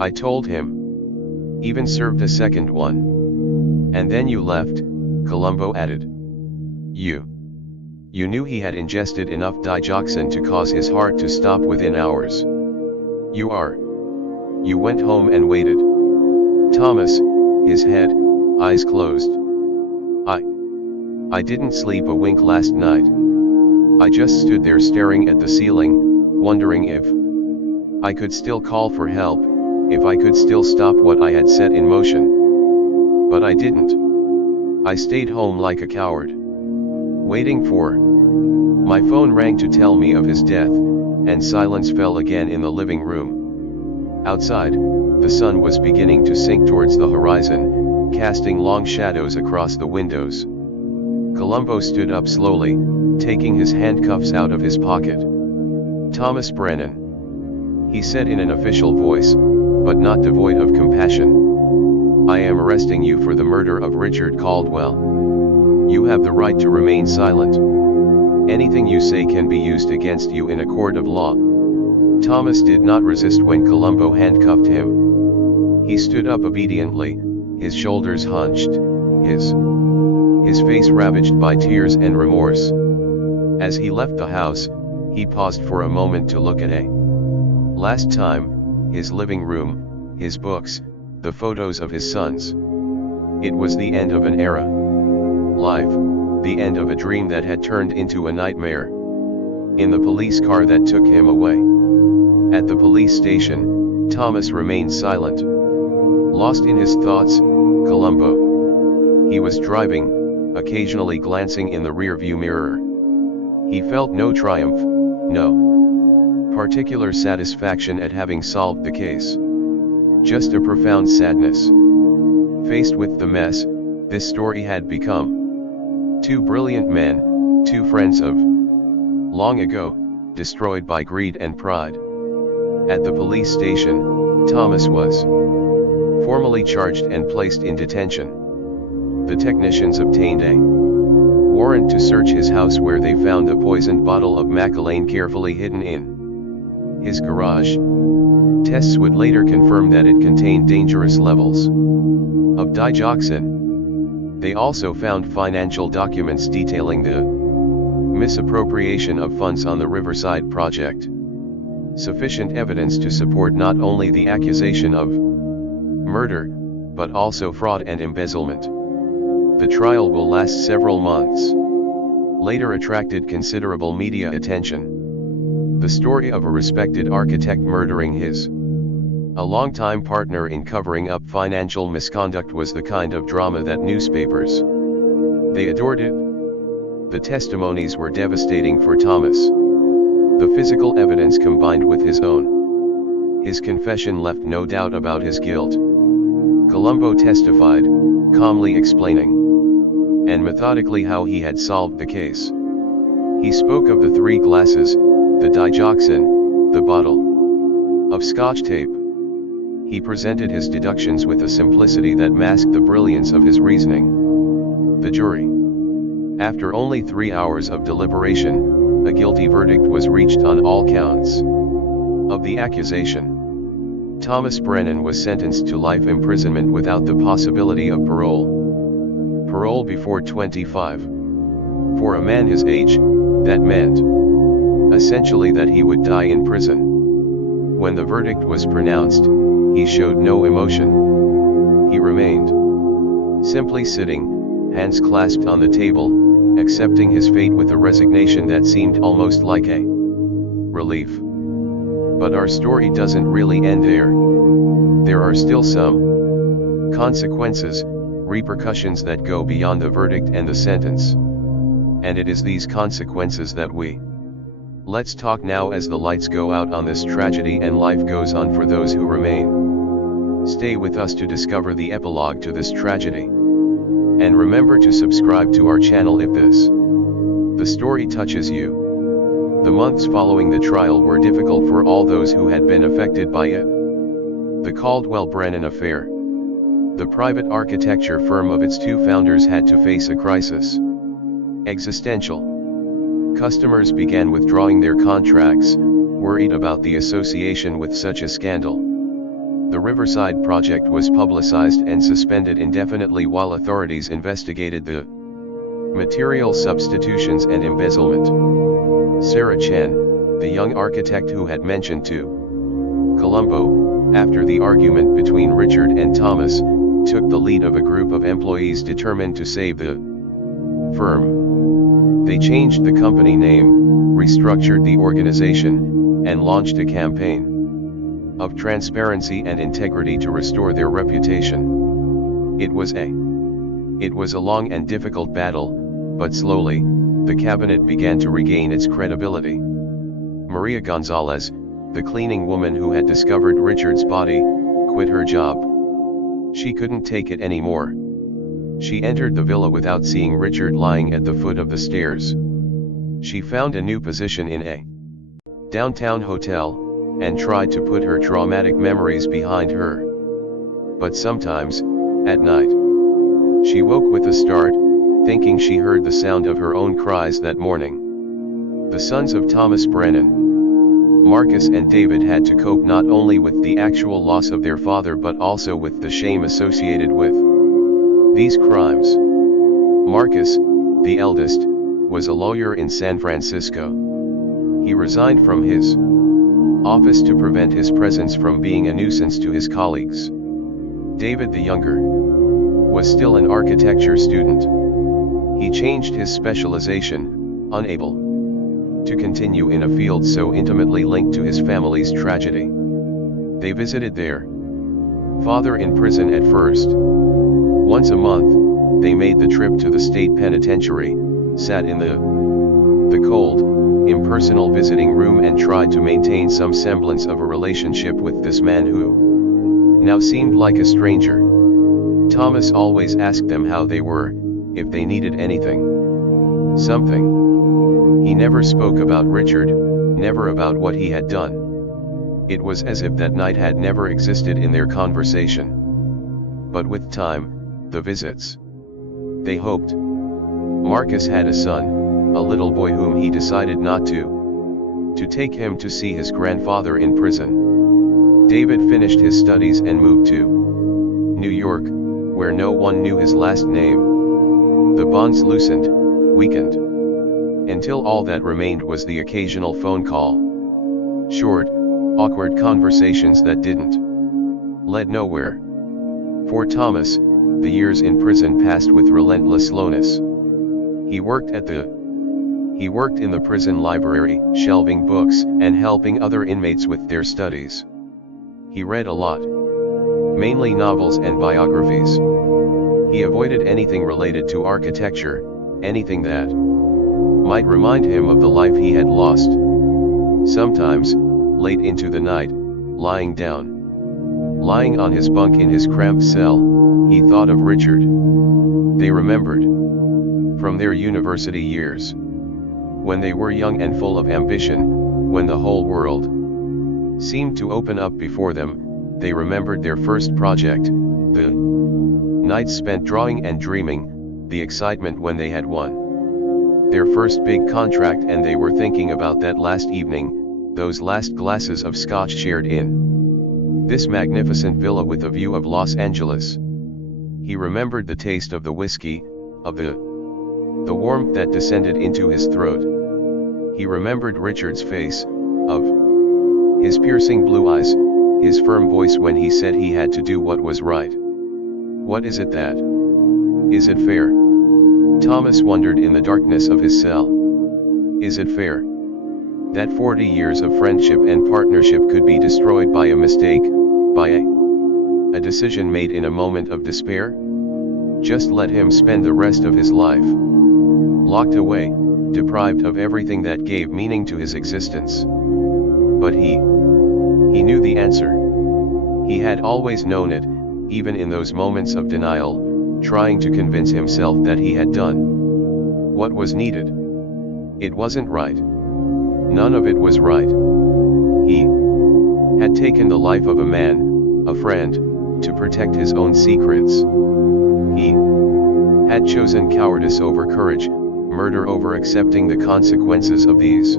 I told him. Even served a second one. And then you left, Columbo added. You knew he had ingested enough digoxin to cause his heart to stop within hours. You went home and waited. Thomas, his head, eyes closed. I didn't sleep a wink last night. I just stood there staring at the ceiling, wondering if I could still call for help, if I could still stop what I had set in motion. But I didn't. I stayed home like a coward. Waiting for. My phone rang to tell me of his death, and silence fell again in the living room. Outside, the sun was beginning to sink towards the horizon, casting long shadows across the windows. Columbo stood up slowly, taking his handcuffs out of his pocket. Thomas Brennan, he said in an official voice, but not devoid of compassion. I am arresting you for the murder of Richard Caldwell. You have the right to remain silent. Anything you say can be used against you in a court of law. Thomas did not resist when Columbo handcuffed him. He stood up obediently, his shoulders hunched, his face ravaged by tears and remorse. As he left the house, he paused for a moment to look at last time, his living room, his books, the photos of his sons. It was the end of an era. Life, the end of a dream that had turned into a nightmare. In the police car that took him away. At the police station, Thomas remained silent. Lost in his thoughts, Columbo. He was driving, occasionally glancing in the rearview mirror. He felt no triumph, no particular satisfaction at having solved the case. Just a profound sadness. Faced with the mess, this story had become. Two brilliant men, two friends of long ago, destroyed by greed and pride. At the police station, Thomas was formally charged and placed in detention. The technicians obtained a warrant to search his house, where they found the poisoned bottle of Macallan carefully hidden in his garage. Tests would later confirm that it contained dangerous levels of digoxin. They also found financial documents detailing the misappropriation of funds on the Riverside project. Sufficient evidence to support not only the accusation of murder, but also fraud and embezzlement. The trial will last several months. Later attracted considerable media attention. The story of a respected architect murdering his a longtime partner in covering up financial misconduct was the kind of drama that newspapers they adored it. The testimonies were devastating for Thomas. The physical evidence combined with his confession left no doubt about his guilt. Columbo testified, calmly explaining and methodically how he had solved the case. He spoke of the 3 glasses, the digoxin, the bottle of scotch tape. He presented his deductions with a simplicity that masked the brilliance of his reasoning. The jury, after only 3 hours of deliberation, a guilty verdict was reached on all counts of the accusation. Thomas Brennan was sentenced to life imprisonment without the possibility of parole. Parole before 25. For a man his age, that meant essentially that he would die in prison. When the verdict was pronounced, he showed no emotion. He remained simply sitting, hands clasped on the table, accepting his fate with a resignation that seemed almost like a relief. But our story doesn't really end there. There are still some consequences, repercussions that go beyond the verdict and the sentence. And it is these consequences that let's talk now as the lights go out on this tragedy and life goes on for those who remain. Stay with us to discover the epilogue to this tragedy. And remember to subscribe to our channel if the story touches you. The months following the trial were difficult for all those who had been affected by it. The Caldwell-Brennan affair. The private architecture firm of its 2 founders had to face a crisis. Existential. Customers began withdrawing their contracts, worried about the association with such a scandal. The Riverside project was publicized and suspended indefinitely while authorities investigated the material substitutions and embezzlement. Sarah Chen, the young architect who had mentioned to Columbo, after the argument between Richard and Thomas, took the lead of a group of employees determined to save the firm. They changed the company name, restructured the organization, and launched a campaign of transparency and integrity to restore their reputation. It was a long and difficult battle, but slowly, the cabinet began to regain its credibility. Maria Gonzalez, the cleaning woman who had discovered Richard's body, quit her job. She couldn't take it anymore. She entered the villa without seeing Richard lying at the foot of the stairs. She found a new position in a downtown hotel, and tried to put her traumatic memories behind her. But sometimes, at night, she woke with a start, thinking she heard the sound of her own cries that morning. The sons of Thomas Brennan, Marcus and David, had to cope not only with the actual loss of their father but also with the shame associated with these crimes. Marcus, the eldest, was a lawyer in San Francisco. He resigned from his office to prevent his presence from being a nuisance to his colleagues. David, the younger, was still an architecture student. He changed his specialization, unable to continue in a field so intimately linked to his family's tragedy. They visited their father in prison at first. Once a month, they made the trip to the state penitentiary, sat in the cold, impersonal visiting room and tried to maintain some semblance of a relationship with this man who now seemed like a stranger. Thomas always asked them how they were, if they needed anything. Something. He never spoke about Richard, never about what he had done. It was as if that night had never existed in their conversation. But with time, the visits. They hoped. Marcus had a son, a little boy whom he decided not to take him to see his grandfather in prison. David finished his studies and moved to New York, where no one knew his last name. The bonds loosened, weakened, until all that remained was the occasional phone call. Short, awkward conversations that led nowhere. For Thomas, the years in prison passed with relentless slowness. He worked at the He worked in the prison library, shelving books and helping other inmates with their studies. He read a lot, mainly novels and biographies. He avoided anything related to architecture, anything that might remind him of the life he had lost. Sometimes, late into the night, lying on his bunk in his cramped cell, he thought of Richard. They remembered from their university years, when they were young and full of ambition, when the whole world seemed to open up before them. They remembered their first project, the nights spent drawing and dreaming, the excitement when they had won their first big contract, and they were thinking about that last evening, those last glasses of scotch shared in this magnificent villa with a view of Los Angeles. He remembered the taste of the whiskey, of the warmth that descended into his throat. He remembered Richard's face, of his piercing blue eyes, his firm voice when he said he had to do what was right. What is it that? Is it fair? Thomas wondered in the darkness of his cell. Is it fair that 40 years of friendship and partnership could be destroyed by a mistake, by a decision made in a moment of despair? Just let him spend the rest of his life locked away, deprived of everything that gave meaning to his existence. But he knew the answer. He had always known it, even in those moments of denial, trying to convince himself that he had done what was needed. It wasn't right. None of it was right. He had taken the life of a man, a friend, to protect his own secrets. He had chosen cowardice over courage, murder over accepting the consequences of these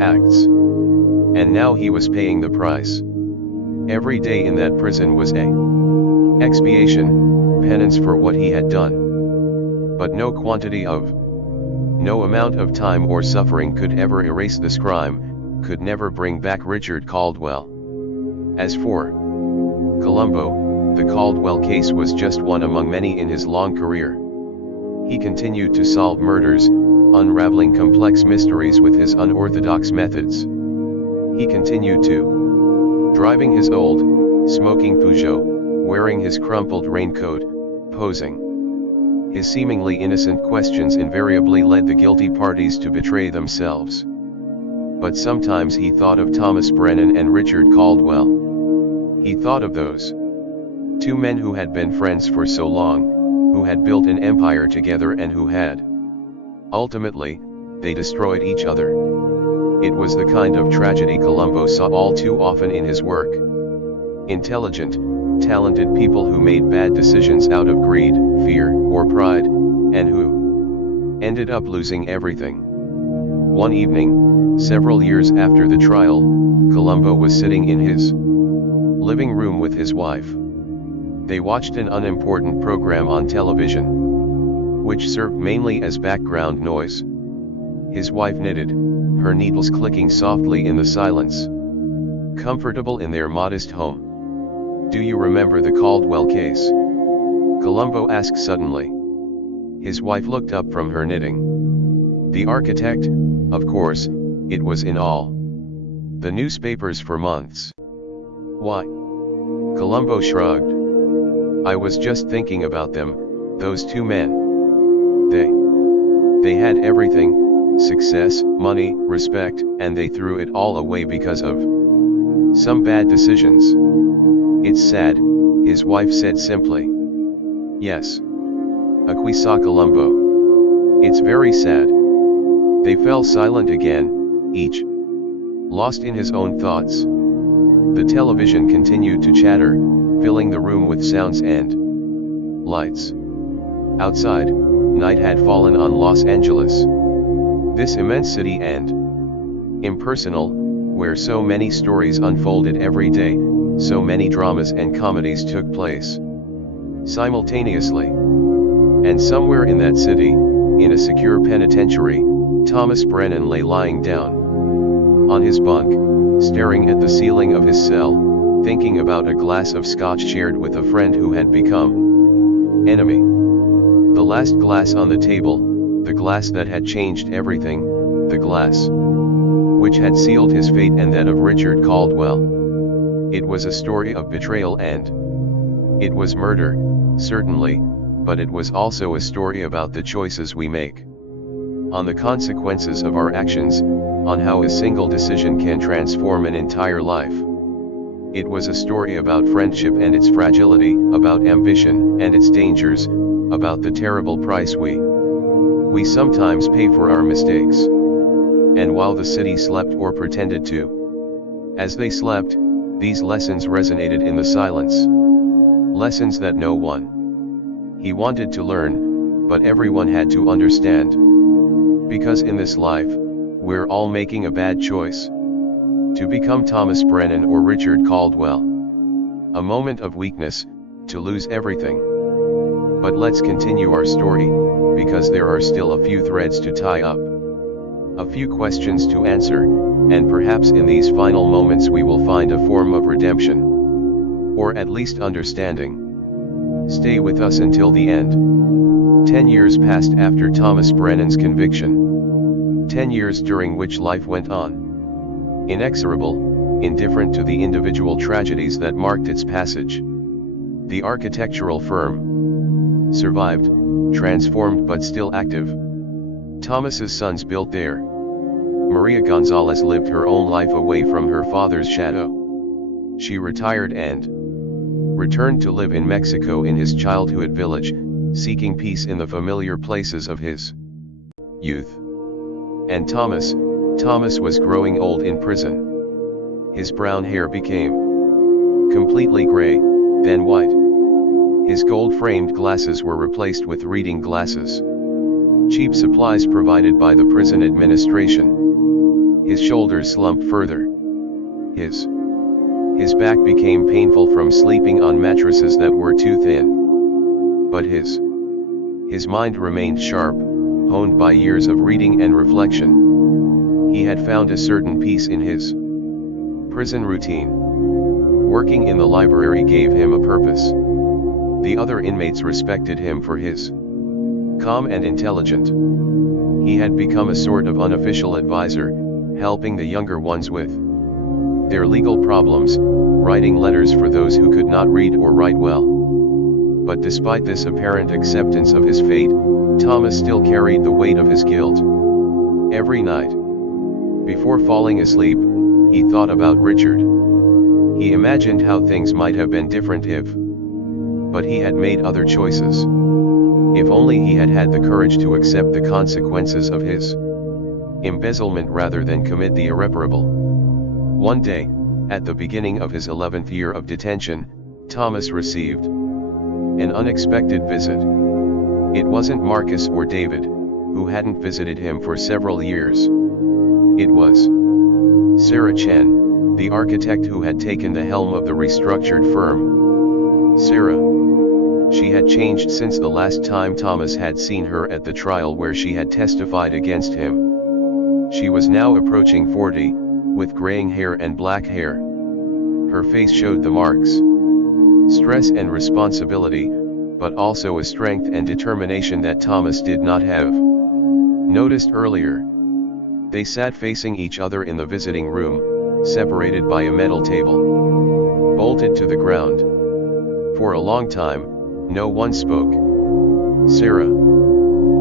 acts. And now he was paying the price. Every day in that prison was a expiation, penance for what he had done. But no amount of time or suffering could ever erase this crime, could never bring back Richard Caldwell. As for Columbo, the Caldwell case was just one among many in his long career. He continued to solve murders, unraveling complex mysteries with his unorthodox methods. He continued to driving his old, smoking Peugeot, wearing his crumpled raincoat, posing. His seemingly innocent questions invariably led the guilty parties to betray themselves. But sometimes he thought of Thomas Brennan and Richard Caldwell. He thought of those two men who had been friends for so long, who had built an empire together and who had ultimately, they destroyed each other. It was the kind of tragedy Columbo saw all too often in his work. Intelligent, talented people who made bad decisions out of greed, fear, or pride, and who ended up losing everything. One evening, several years after the trial, Columbo was sitting in his living room with his wife. They watched an unimportant program on television, which served mainly as background noise. His wife knitted, her needles clicking softly in the silence. Comfortable in their modest home. "Do you remember the Caldwell case?" Columbo asked suddenly. His wife looked up from her knitting. "The architect, of course, it was in all the newspapers for months." "Why?" Columbo shrugged. "I was just thinking about them, those two men. They had everything, success, money, respect, and they threw it all away because of some bad decisions." "It's sad," his wife said simply. "Yes," acquiesced Columbo. "It's very sad." They fell silent again, each lost in his own thoughts. The television continued to chatter, filling the room with sounds and lights. Outside, night had fallen on Los Angeles. This immense city and impersonal, where so many stories unfolded every day, so many dramas and comedies took place simultaneously. And somewhere in that city, in a secure penitentiary, Thomas Brennan lay lying down on his bunk, staring at the ceiling of his cell, thinking about a glass of scotch shared with a friend who had become enemy. The last glass on the table, the glass that had changed everything, the glass which had sealed his fate and that of Richard Caldwell. It was a story of betrayal and it was murder, certainly, but it was also a story about the choices we make, on the consequences of our actions, on how a single decision can transform an entire life. It was a story about friendship and its fragility, about ambition and its dangers, about the terrible price we sometimes pay for our mistakes. And while the city slept or pretended to, as they slept, these lessons resonated in the silence. Lessons that no one he wanted to learn, but everyone had to understand. Because in this life, we're all making a bad choice. To become Thomas Brennan or Richard Caldwell. A moment of weakness, to lose everything. But let's continue our story, because there are still a few threads to tie up. A few questions to answer, and perhaps in these final moments we will find a form of redemption. Or at least understanding. Stay with us until the end. 10 years passed after Thomas Brennan's conviction. 10 years during which life went on. Inexorable, indifferent to the individual tragedies that marked its passage. The architectural firm survived, transformed but still active. Thomas's sons built there. Maria Gonzalez lived her own life away from her father's shadow. She retired and returned to live in Mexico in his childhood village, seeking peace in the familiar places of his youth. And Thomas was growing old in prison. His brown hair became completely gray, then white. His gold-framed glasses were replaced with reading glasses. Cheap supplies provided by the prison administration. His shoulders slumped further. His back became painful from sleeping on mattresses that were too thin. But his mind remained sharp, honed by years of reading and reflection. He had found a certain peace in his prison routine. Working in the library gave him a purpose. The other inmates respected him for his calm and intelligent. He had become a sort of unofficial advisor, helping the younger ones with their legal problems, writing letters for those who could not read or write well. But despite this apparent acceptance of his fate, Thomas still carried the weight of his guilt. Every night, before falling asleep, he thought about Richard. He imagined how things might have been different if. But he had made other choices. If only he had had the courage to accept the consequences of his embezzlement rather than commit the irreparable. One day, at the beginning of his 11th year of detention, Thomas received an unexpected visit. It wasn't Marcus or David, who hadn't visited him for several years. It was Sarah Chen, the architect who had taken the helm of the restructured firm. Sarah. She had changed since the last time Thomas had seen her at the trial where she had testified against him. She was now approaching 40, with graying hair and black hair. Her face showed the marks. Stress and responsibility, but also a strength and determination that Thomas did not have noticed earlier. They sat facing each other in the visiting room, separated by a metal table, bolted to the ground. For a long time, no one spoke. Sarah.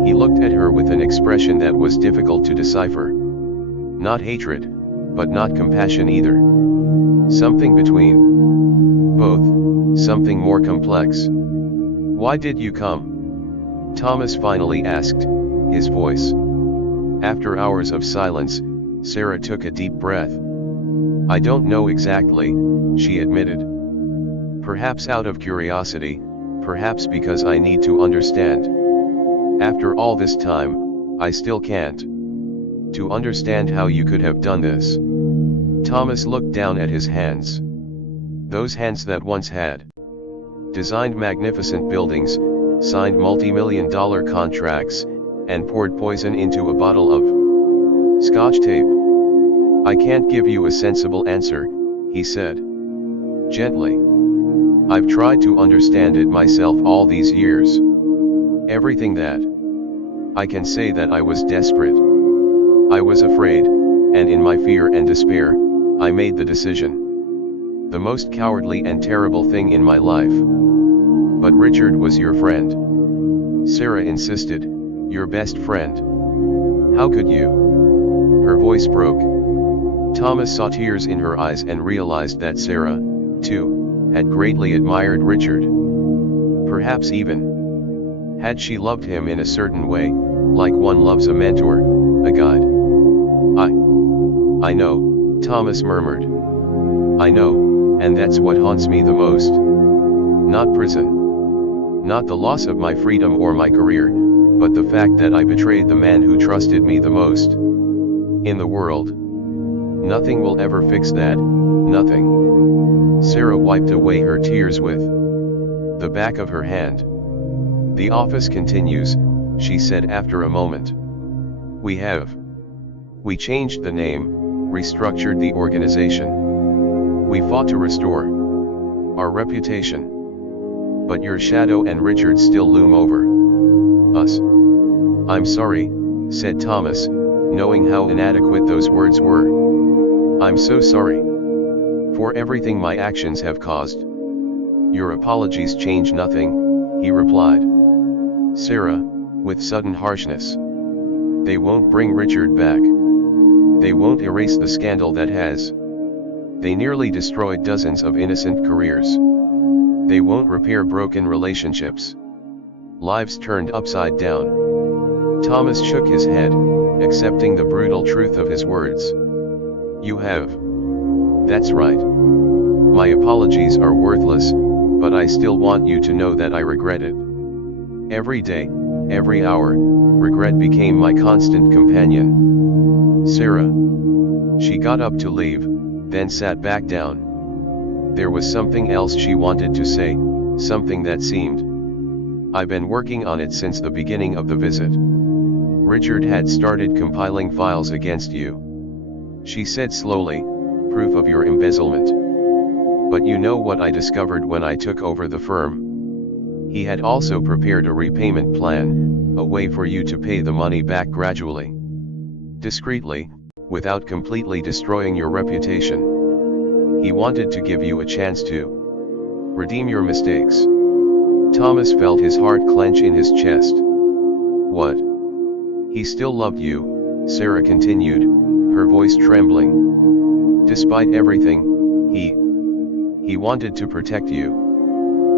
He looked at her with an expression that was difficult to decipher. Not hatred, but not compassion either. Something between both, something more complex. Why did you come? Thomas finally asked, his voice. After hours of silence, Sarah took a deep breath. I don't know exactly, she admitted. Perhaps out of curiosity, perhaps because I need to understand. After all this time, I still can't. To understand how you could have done this. Thomas looked down at his hands. Those hands that once had designed magnificent buildings, signed multi-million-dollar contracts, and poured poison into a bottle of Scotch tape. I can't give you a sensible answer, he said. Gently. I've tried to understand it myself all these years. Everything that I can say that I was desperate. I was afraid, and in my fear and despair, I made the decision. The most cowardly and terrible thing in my life. But Richard was your friend. Sarah insisted, your best friend. How could you? Her voice broke. Thomas saw tears in her eyes and realized that Sarah, too, had greatly admired Richard. Perhaps even had she loved him in a certain way, like one loves a mentor, a guide. I know, Thomas murmured. I know, and that's what haunts me the most. Not prison. Not the loss of my freedom or my career, but the fact that I betrayed the man who trusted me the most in the world. Nothing will ever fix that, nothing. Sarah wiped away her tears with the back of her hand. The office continues, she said after a moment. We changed the name, restructured the organization. We fought to restore our reputation. But your shadow and Richard still loom over us. I'm sorry, said Thomas, knowing how inadequate those words were. I'm so sorry for everything my actions have caused. Your apologies change nothing, he replied. Sarah, with sudden harshness. They won't bring Richard back. They won't erase the scandal that has. They nearly destroyed dozens of innocent careers. They won't repair broken relationships. Lives turned upside down. Thomas shook his head, accepting the brutal truth of his words. You have. That's right. My apologies are worthless, but I still want you to know that I regret it. Every day, every hour, regret became my constant companion. Sarah. She got up to leave, then sat back down. There was something else she wanted to say, something that seemed. I've been working on it since the beginning of the visit. Richard had started compiling files against you. She said slowly, proof of your embezzlement. But you know what I discovered when I took over the firm? He had also prepared a repayment plan, a way for you to pay the money back gradually. Discreetly, without completely destroying your reputation. He wanted to give you a chance to redeem your mistakes. Thomas felt his heart clench in his chest. What? He still loved you, Sarah continued, her voice trembling. Despite everything, he wanted to protect you.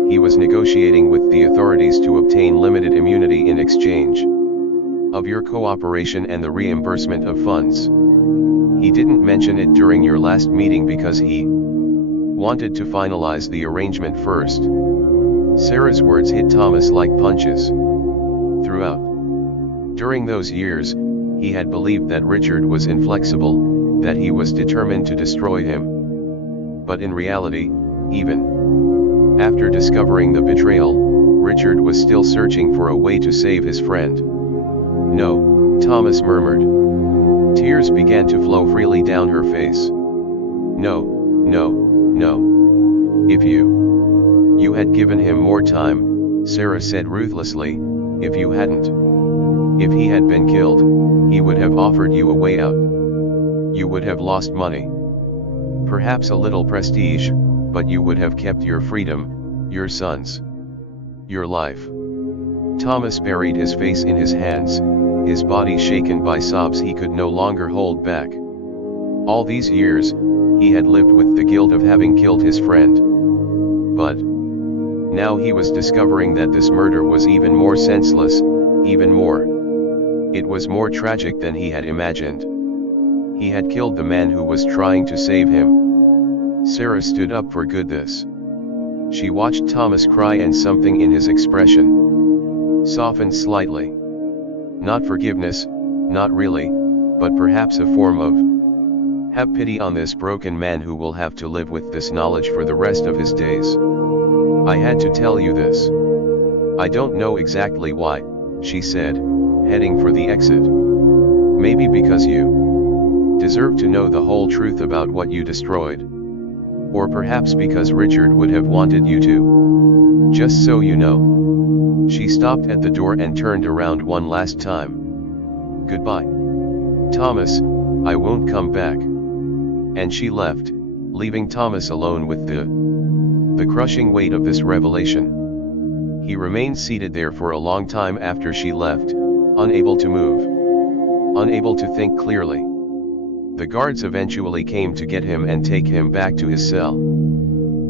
He was negotiating with the authorities to obtain limited immunity in exchange of your cooperation and the reimbursement of funds. He didn't mention it during your last meeting because he wanted to finalize the arrangement first. Sarah's words hit Thomas like punches. Throughout. During those years, he had believed that Richard was inflexible, that he was determined to destroy him. But in reality, even after discovering the betrayal, Richard was still searching for a way to save his friend. No, Thomas murmured. Tears began to flow freely down her face. No, no, no. If you had given him more time, Sarah said ruthlessly, if you hadn't. If he had been killed, he would have offered you a way out. You would have lost money. Perhaps a little prestige, but you would have kept your freedom, your sons, your life. Thomas buried his face in his hands, his body shaken by sobs he could no longer hold back. All these years, he had lived with the guilt of having killed his friend. But now he was discovering that this murder was even more senseless, even more. It was more tragic than he had imagined. He had killed the man who was trying to save him. Sarah stood up for good this. She watched Thomas cry and something in his expression softened slightly. Not forgiveness, not really, but perhaps a form of have pity on this broken man who will have to live with this knowledge for the rest of his days. I had to tell you this. I don't know exactly why, she said, heading for the exit. Maybe because you deserve to know the whole truth about what you destroyed. Or perhaps because Richard would have wanted you to. Just so you know. She stopped at the door and turned around one last time. "Goodbye, Thomas, I won't come back." And she left, leaving Thomas alone with the crushing weight of this revelation. He remained seated there for a long time after she left, unable to move, unable to think clearly. The guards eventually came to get him and take him back to his cell.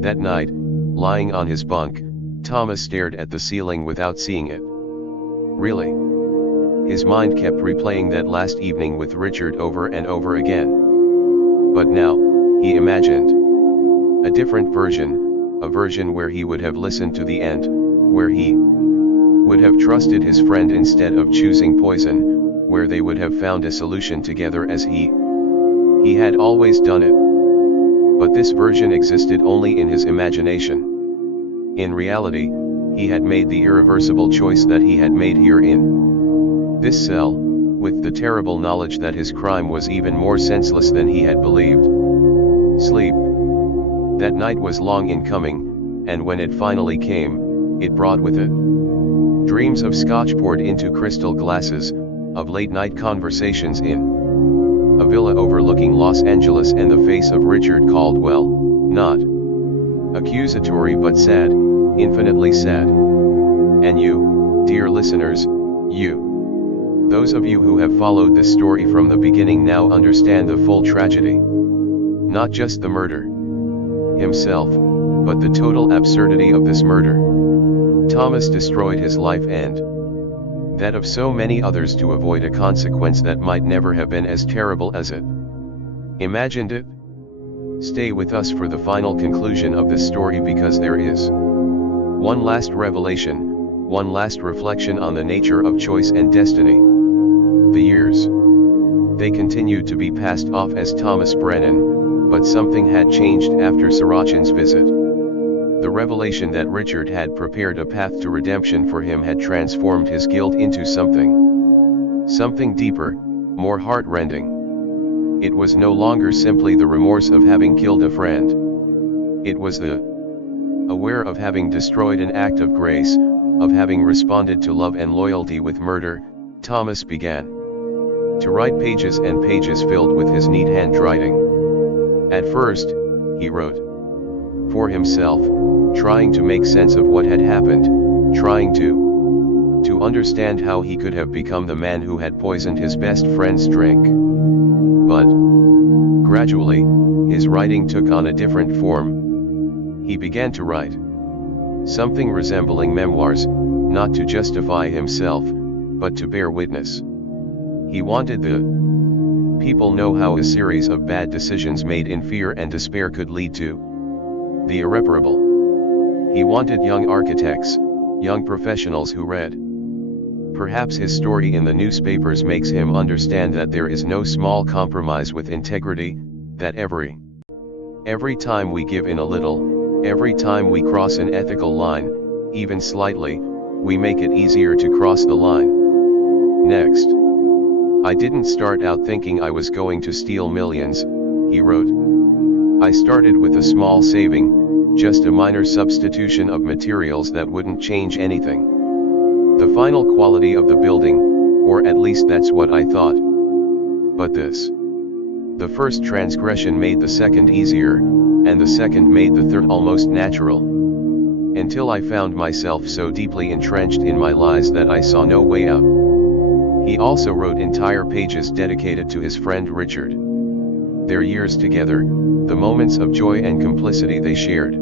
That night, lying on his bunk, Thomas stared at the ceiling without seeing it. Really? His mind kept replaying that last evening with Richard over and over again. But now, he imagined a different version, a version where he would have listened to the end, where he would have trusted his friend instead of choosing poison, where they would have found a solution together as he had always done it. But this version existed only in his imagination. In reality, he had made the irreversible choice that he had made here in this cell, with the terrible knowledge that his crime was even more senseless than he had believed. Sleep. That night was long in coming, and when it finally came, it brought with it dreams of scotch poured into crystal glasses, of late-night conversations in a villa overlooking Los Angeles and the face of Richard Caldwell, not accusatory but sad, infinitely sad. And you, dear listeners, you. Those of you who have followed this story from the beginning now understand the full tragedy. Not just the murder himself, but the total absurdity of this murder. Thomas destroyed his life and that of so many others to avoid a consequence that might never have been as terrible as it imagined it. Stay with us for the final conclusion of this story, because there is one last revelation, one last reflection on the nature of choice and destiny. The years, they continued to be passed off as Thomas Brennan, but something had changed after Sirachin's visit. The revelation that Richard had prepared a path to redemption for him had transformed his guilt into something deeper, more heart-rending. It was no longer simply the remorse of having killed a friend. It was the aware of having destroyed an act of grace, of having responded to love and loyalty with murder. Thomas began to write pages and pages filled with his neat handwriting. At first, he wrote for himself, trying to make sense of what had happened, trying to understand how he could have become the man who had poisoned his best friend's drink. But gradually, his writing took on a different form. He began to write something resembling memoirs, not to justify himself, but to bear witness. He wanted the people know how a series of bad decisions made in fear and despair could lead to the irreparable. He wanted young architects, young professionals who read perhaps his story in the newspapers makes him understand that there is no small compromise with integrity, that every time we give in a little, every time we cross an ethical line, even slightly, we make it easier to cross the line. Next. I didn't start out thinking I was going to steal millions, he wrote. I started with a small saving, just a minor substitution of materials that wouldn't change anything. The final quality of the building, or at least that's what I thought. But the first transgression made the second easier, and the second made the third almost natural. Until I found myself so deeply entrenched in my lies that I saw no way out. He also wrote entire pages dedicated to his friend Richard. Their years together, the moments of joy and complicity they shared.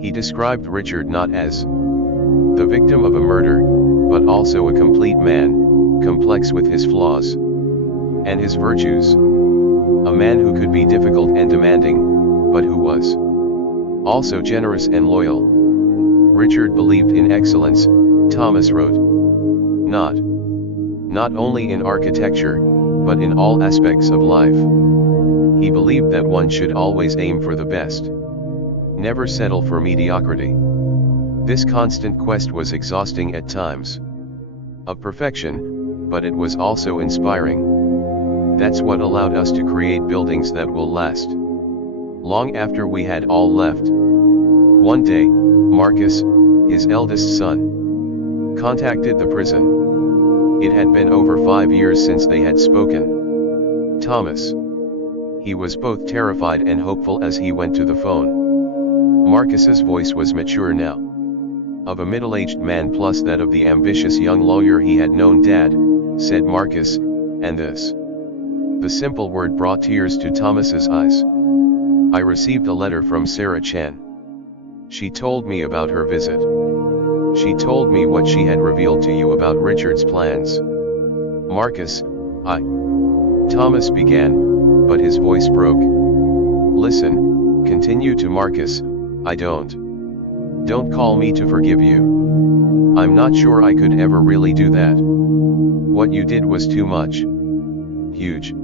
He described Richard not as the victim of a murder, but also a complete man, complex with his flaws and his virtues. A man who could be difficult and demanding, but who was also generous and loyal. Richard believed in excellence, Thomas wrote. Not only in architecture, but in all aspects of life. He believed that one should always aim for the best. Never settle for mediocrity. This constant quest was exhausting at times. Of perfection, but it was also inspiring. That's what allowed us to create buildings that will last long after we had all left. One day, Marcus, his eldest son, Contacted the prison. It had been over 5 years since they had spoken. Thomas. He was both terrified and hopeful as he went to the phone. Marcus's voice was mature now. Of a middle-aged man plus that of the ambitious young lawyer he had known. "Dad," said Marcus, and this. The simple word brought tears to Thomas's eyes. "I received a letter from Sarah Chan. She told me about her visit. She told me what she had revealed to you about Richard's plans." "Marcus, Thomas began, but his voice broke. "Listen," continued to Marcus, Don't call me to forgive you. I'm not sure I could ever really do that. What you did was too much. Huge.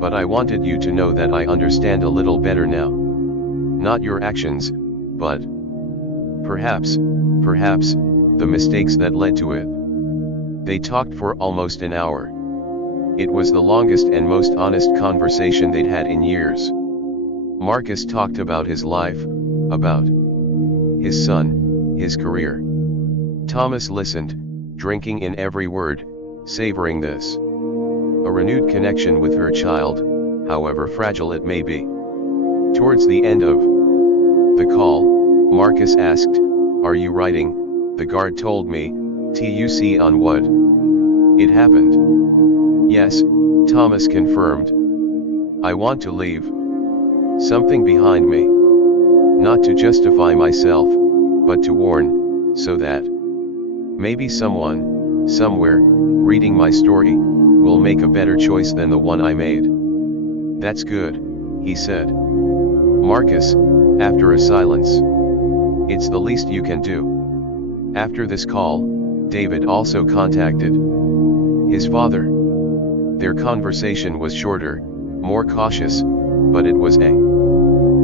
But I wanted you to know that I understand a little better now. Not your actions, but perhaps, the mistakes that led to it." They talked for almost an hour. It was the longest and most honest conversation they'd had in years. Marcus talked about his life, about his son, his career. Thomas listened, drinking in every word, savoring this. A renewed connection with her child, however fragile it may be. Towards the end of the call, Marcus asked, "Are you writing?" "The guard told me, TUC on what?" "It happened." "Yes," Thomas confirmed. "I want to leave something behind me. Not to justify myself, but to warn, so that maybe someone, somewhere, reading my story, will make a better choice than the one I made." "That's good," he said. Marcus, after a silence. "It's the least you can do." After this call, David also contacted his father. Their conversation was shorter, more cautious, but it was a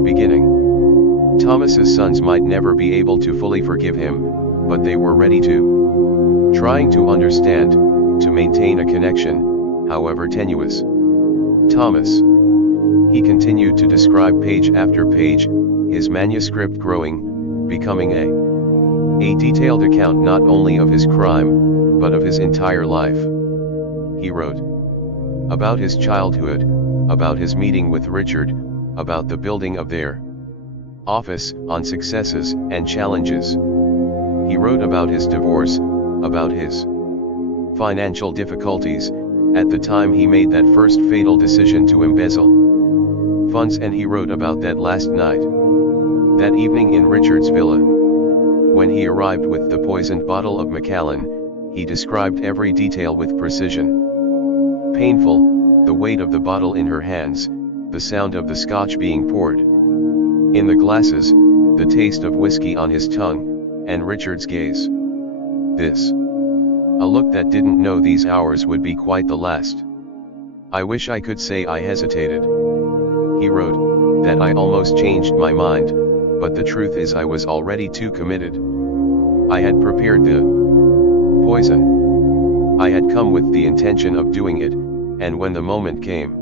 beginning. Thomas's sons might never be able to fully forgive him, but they were ready to. Trying to understand, to maintain a connection, however tenuous. Thomas. He continued to describe page after page, his manuscript growing, becoming a detailed account not only of his crime, but of his entire life. He wrote about his childhood, about his meeting with Richard, about the building of their office, on successes and challenges. He wrote about his divorce, about his financial difficulties, at the time he made that first fatal decision to embezzle funds, and he wrote about that last night, that evening in Richard's villa. When he arrived with the poisoned bottle of Macallan, he described every detail with precision. Painful, the weight of the bottle in her hands, the sound of the scotch being poured in the glasses, the taste of whiskey on his tongue, and Richard's gaze. This. A look that didn't know these hours would be quite the last. "I wish I could say I hesitated," he wrote, "that I almost changed my mind, but the truth is I was already too committed. I had prepared the poison. I had come with the intention of doing it, and when the moment came,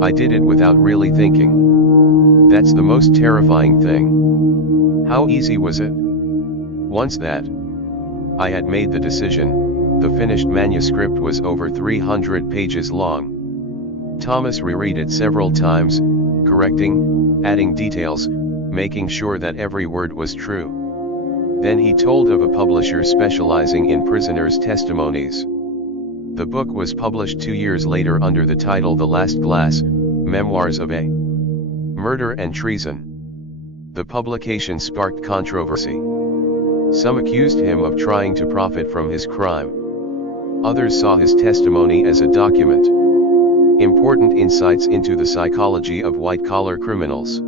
I did it without really thinking. That's the most terrifying thing. How easy was it? Once that I had made the decision, the finished manuscript was over 300 pages long." Thomas reread it several times, correcting, adding details, making sure that every word was true. Then he told of a publisher specializing in prisoners' testimonies. The book was published 2 years later under the title The Last Glass, Memoirs of a Murder and Treason. The publication sparked controversy. Some accused him of trying to profit from his crime. Others saw his testimony as a document. Important insights into the psychology of white-collar criminals.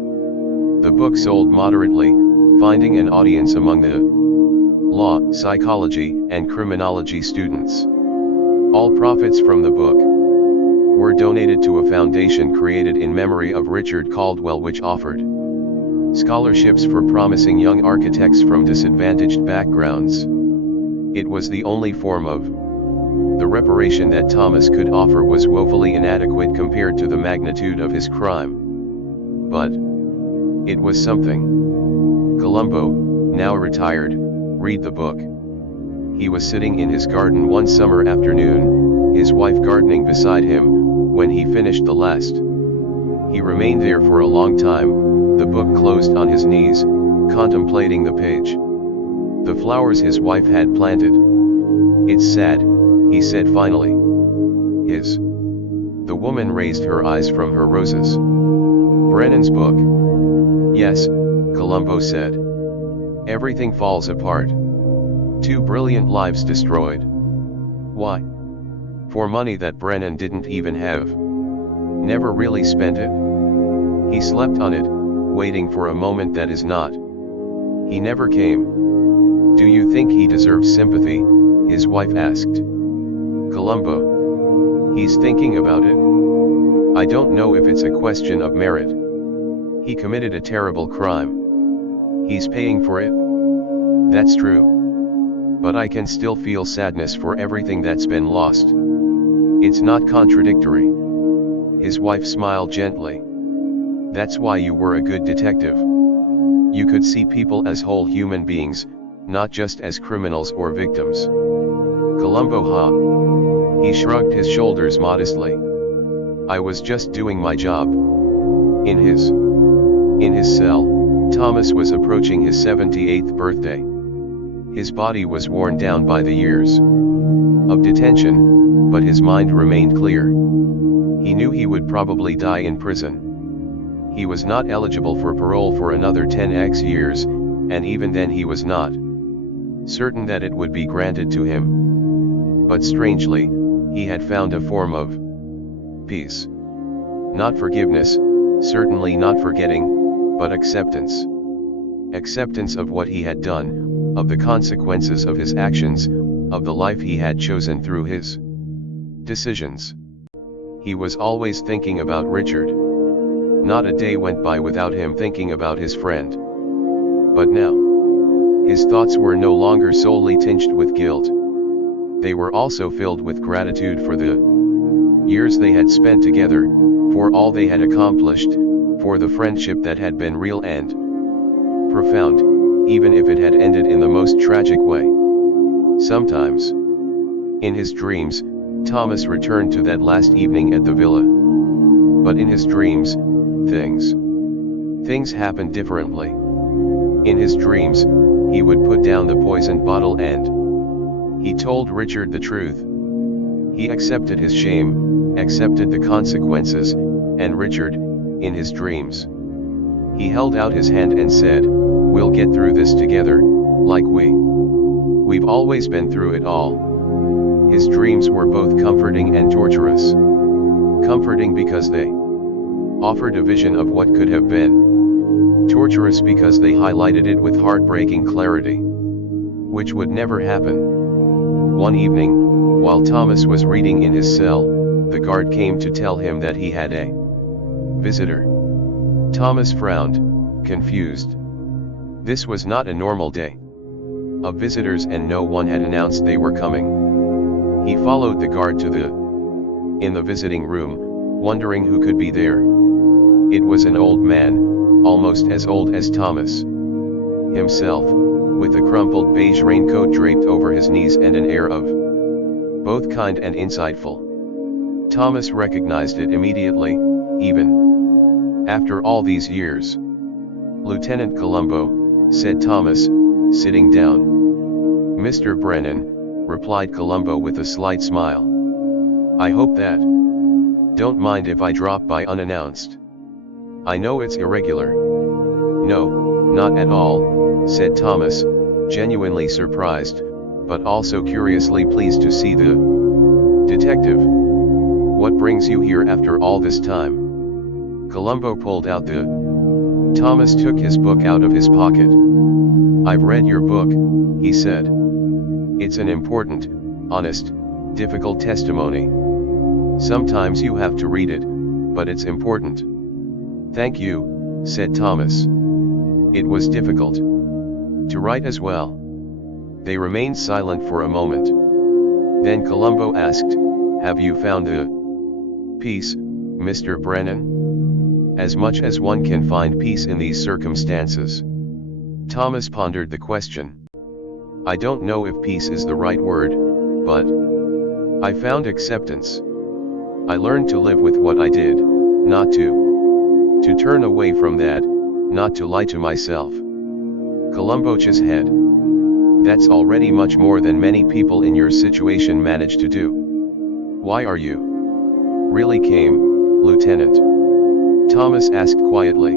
The book sold moderately, finding an audience among the law, psychology, and criminology students. All profits from the book were donated to a foundation created in memory of Richard Caldwell, which offered scholarships for promising young architects from disadvantaged backgrounds. It was the only form of the reparation that Thomas could offer was woefully inadequate compared to the magnitude of his crime. But it was something. Columbo, now retired, read the book. He was sitting in his garden one summer afternoon, his wife gardening beside him, when he finished the last. He remained there for a long time, the book closed on his knees, contemplating the page. The flowers his wife had planted. "It's sad," he said finally. The woman raised her eyes from her roses. "Brennan's book." "Yes," Columbo said. "Everything falls apart. 2 brilliant lives destroyed." "Why?" "For money that Brennan didn't even have. Never really spent it. He slept on it, waiting for a moment that is not. He never came." "Do you think he deserves sympathy?" his wife asked. Columbo. "He's thinking about it. I don't know if it's a question of merit. He committed a terrible crime. He's paying for it. That's true. But I can still feel sadness for everything that's been lost. It's not contradictory." His wife smiled gently. "That's why you were a good detective. You could see people as whole human beings, not just as criminals or victims." Columbo He shrugged his shoulders modestly. "I was just doing my job." In his cell, Thomas was approaching his 78th birthday. His body was worn down by the years of detention, but his mind remained clear. He knew he would probably die in prison. He was not eligible for parole for another 10x years, and even then he was not certain that it would be granted to him. But strangely, he had found a form of peace. Not forgiveness, certainly not forgetting, but acceptance. Acceptance of what he had done, of the consequences of his actions, of the life he had chosen through his decisions. He was always thinking about Richard. Not a day went by without him thinking about his friend. But now, his thoughts were no longer solely tinged with guilt. They were also filled with gratitude for the years they had spent together, for all they had accomplished, for the friendship that had been real and profound, even if it had ended in the most tragic way. Sometimes, in his dreams, Thomas returned to that last evening at the villa. But in his dreams, things happened differently. In his dreams, he would put down the poisoned bottle and he told Richard the truth. He accepted his shame, accepted the consequences, and Richard, in his dreams, he held out his hand and said, "We'll get through this together, like we've always been through it all." His dreams were both comforting and torturous. Comforting because they offered a vision of what could have been. Torturous because they highlighted it with heartbreaking clarity, which would never happen. One evening, while Thomas was reading in his cell, the guard came to tell him that he had a visitor. Thomas frowned, confused. This was not a normal day of visitors, and no one had announced they were coming. He followed the guard to in the visiting room, wondering who could be there. It was an old man, almost as old as Thomas himself, with a crumpled beige raincoat draped over his knees and an air of both kind and insightful. Thomas recognized it immediately, even after all these years. "Lieutenant Columbo," said Thomas, sitting down. "Mr. Brennan," replied Columbo with a slight smile. "I hope that don't mind if I drop by unannounced. I know it's irregular." "No, not at all," said Thomas, genuinely surprised, but also curiously pleased to see the detective. "What brings you here after all this time?" Columbo pulled out Thomas took his book out of his pocket. "I've read your book," he said. "It's an important, honest, difficult testimony. Sometimes you have to read it, but it's important." "Thank you," said Thomas. "It was difficult to write as well." They remained silent for a moment. Then Columbo asked, "Have you found the peace, Mr. Brennan?" "As much as one can find peace in these circumstances." Thomas pondered the question. I don't know if peace is the right word, but I found acceptance. I learned to live with what I did, not to turn away from that, not to lie to myself. Columbo's head. That's already much more than many people in your situation manage to do. Why are you really came, Lieutenant? Thomas asked quietly.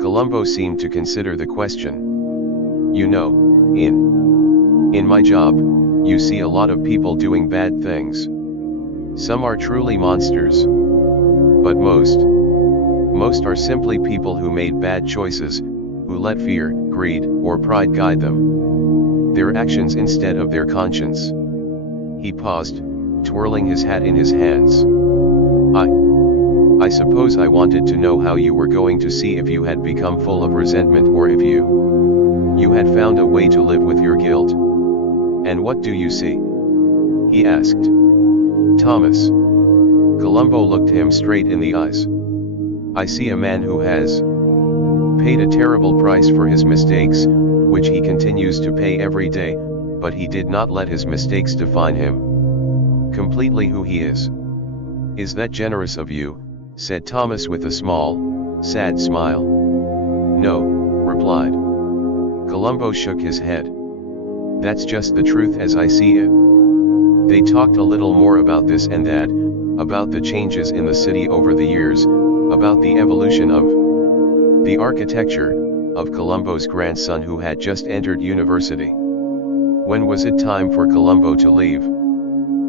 Columbo seemed to consider the question. You know, in my job, you see a lot of people doing bad things. Some are truly monsters. But most are simply people who made bad choices, who let fear, greed, or pride guide them. Their actions instead of their conscience. He paused, twirling his hat in his hands. I suppose I wanted to know how you were going to see if you had become full of resentment or if you had found a way to live with your guilt. And what do you see? He asked. Thomas. Columbo looked him straight in the eyes. I see a man who has paid a terrible price for his mistakes, which he continues to pay every day, but he did not let his mistakes define him completely who he is. Is that generous of you? Said Thomas with a small, sad smile. No, replied. Columbo shook his head. That's just the truth as I see it. They talked a little more about this and that, about the changes in the city over the years, about the evolution of the architecture of Columbo's grandson who had just entered university. When was it time for Columbo to leave?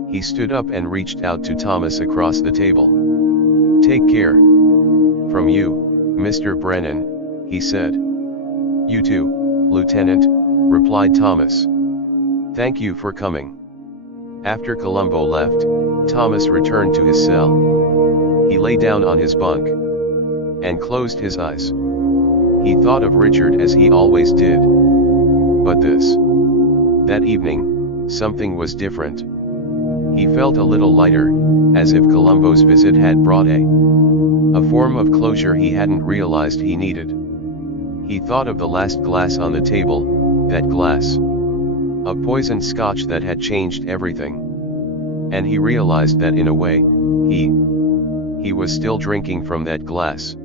He stood up and reached out to Thomas across the table. Take care. From you, Mr. Brennan, he said. You too, Lieutenant, replied Thomas. Thank you for coming. After Columbo left, Thomas returned to his cell. He lay down on his bunk and closed his eyes. He thought of Richard as he always did. But that evening, something was different. He felt a little lighter, as if Columbo's visit had brought a form of closure he hadn't realized he needed. He thought of the last glass on the table, that glass of poisoned scotch that had changed everything. And he realized that in a way, he was still drinking from that glass.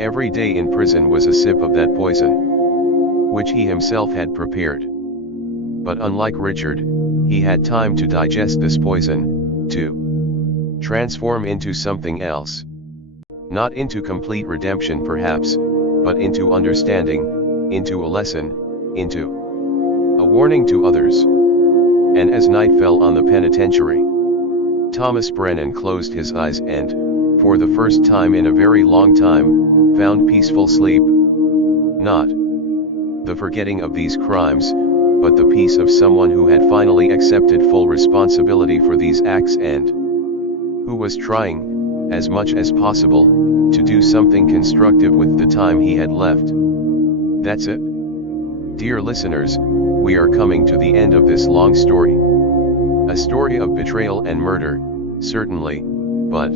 Every day in prison was a sip of that poison, which he himself had prepared. But unlike Richard, he had time to digest this poison, to transform into something else. Not into complete redemption perhaps, but into understanding, into a lesson, into a warning to others. And as night fell on the penitentiary, Thomas Brennan closed his eyes and, for the first time in a very long time, found peaceful sleep. Not the forgetting of these crimes, but the peace of someone who had finally accepted full responsibility for these acts and who was trying, as much as possible, to do something constructive with the time he had left. That's it. Dear listeners, we are coming to the end of this long story. A story of betrayal and murder, certainly, but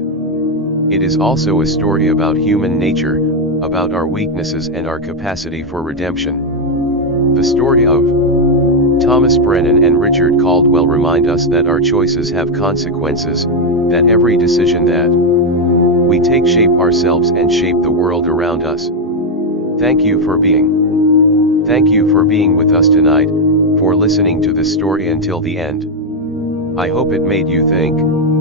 it is also a story about human nature, about our weaknesses and our capacity for redemption. The story of Thomas Brennan and Richard Caldwell remind us that our choices have consequences, that every decision that we take shape ourselves and shape the world around us. Thank you for being with us tonight, for listening to this story until the end. I hope it made you think,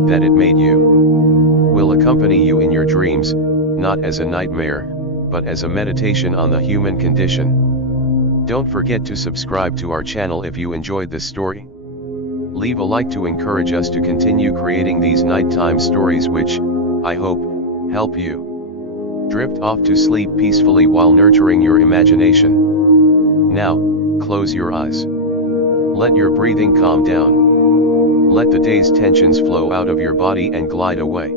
that it made you will accompany you in your dreams, not as a nightmare, but as a meditation on the human condition. Don't forget to subscribe to our channel if you enjoyed this story. Leave a like to encourage us to continue creating these nighttime stories which, I hope, help you drift off to sleep peacefully while nurturing your imagination. Now, close your eyes. Let your breathing calm down. Let the day's tensions flow out of your body and glide away.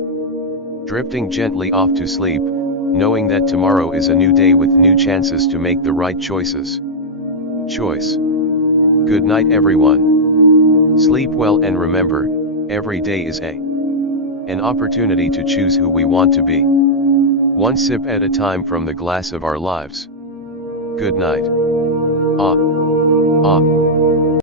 Drifting gently off to sleep, knowing that tomorrow is a new day with new chances to make the right choices. Good night everyone. Sleep well and remember, every day is an opportunity to choose who we want to be. One sip at a time from the glass of our lives. Good night. Ah.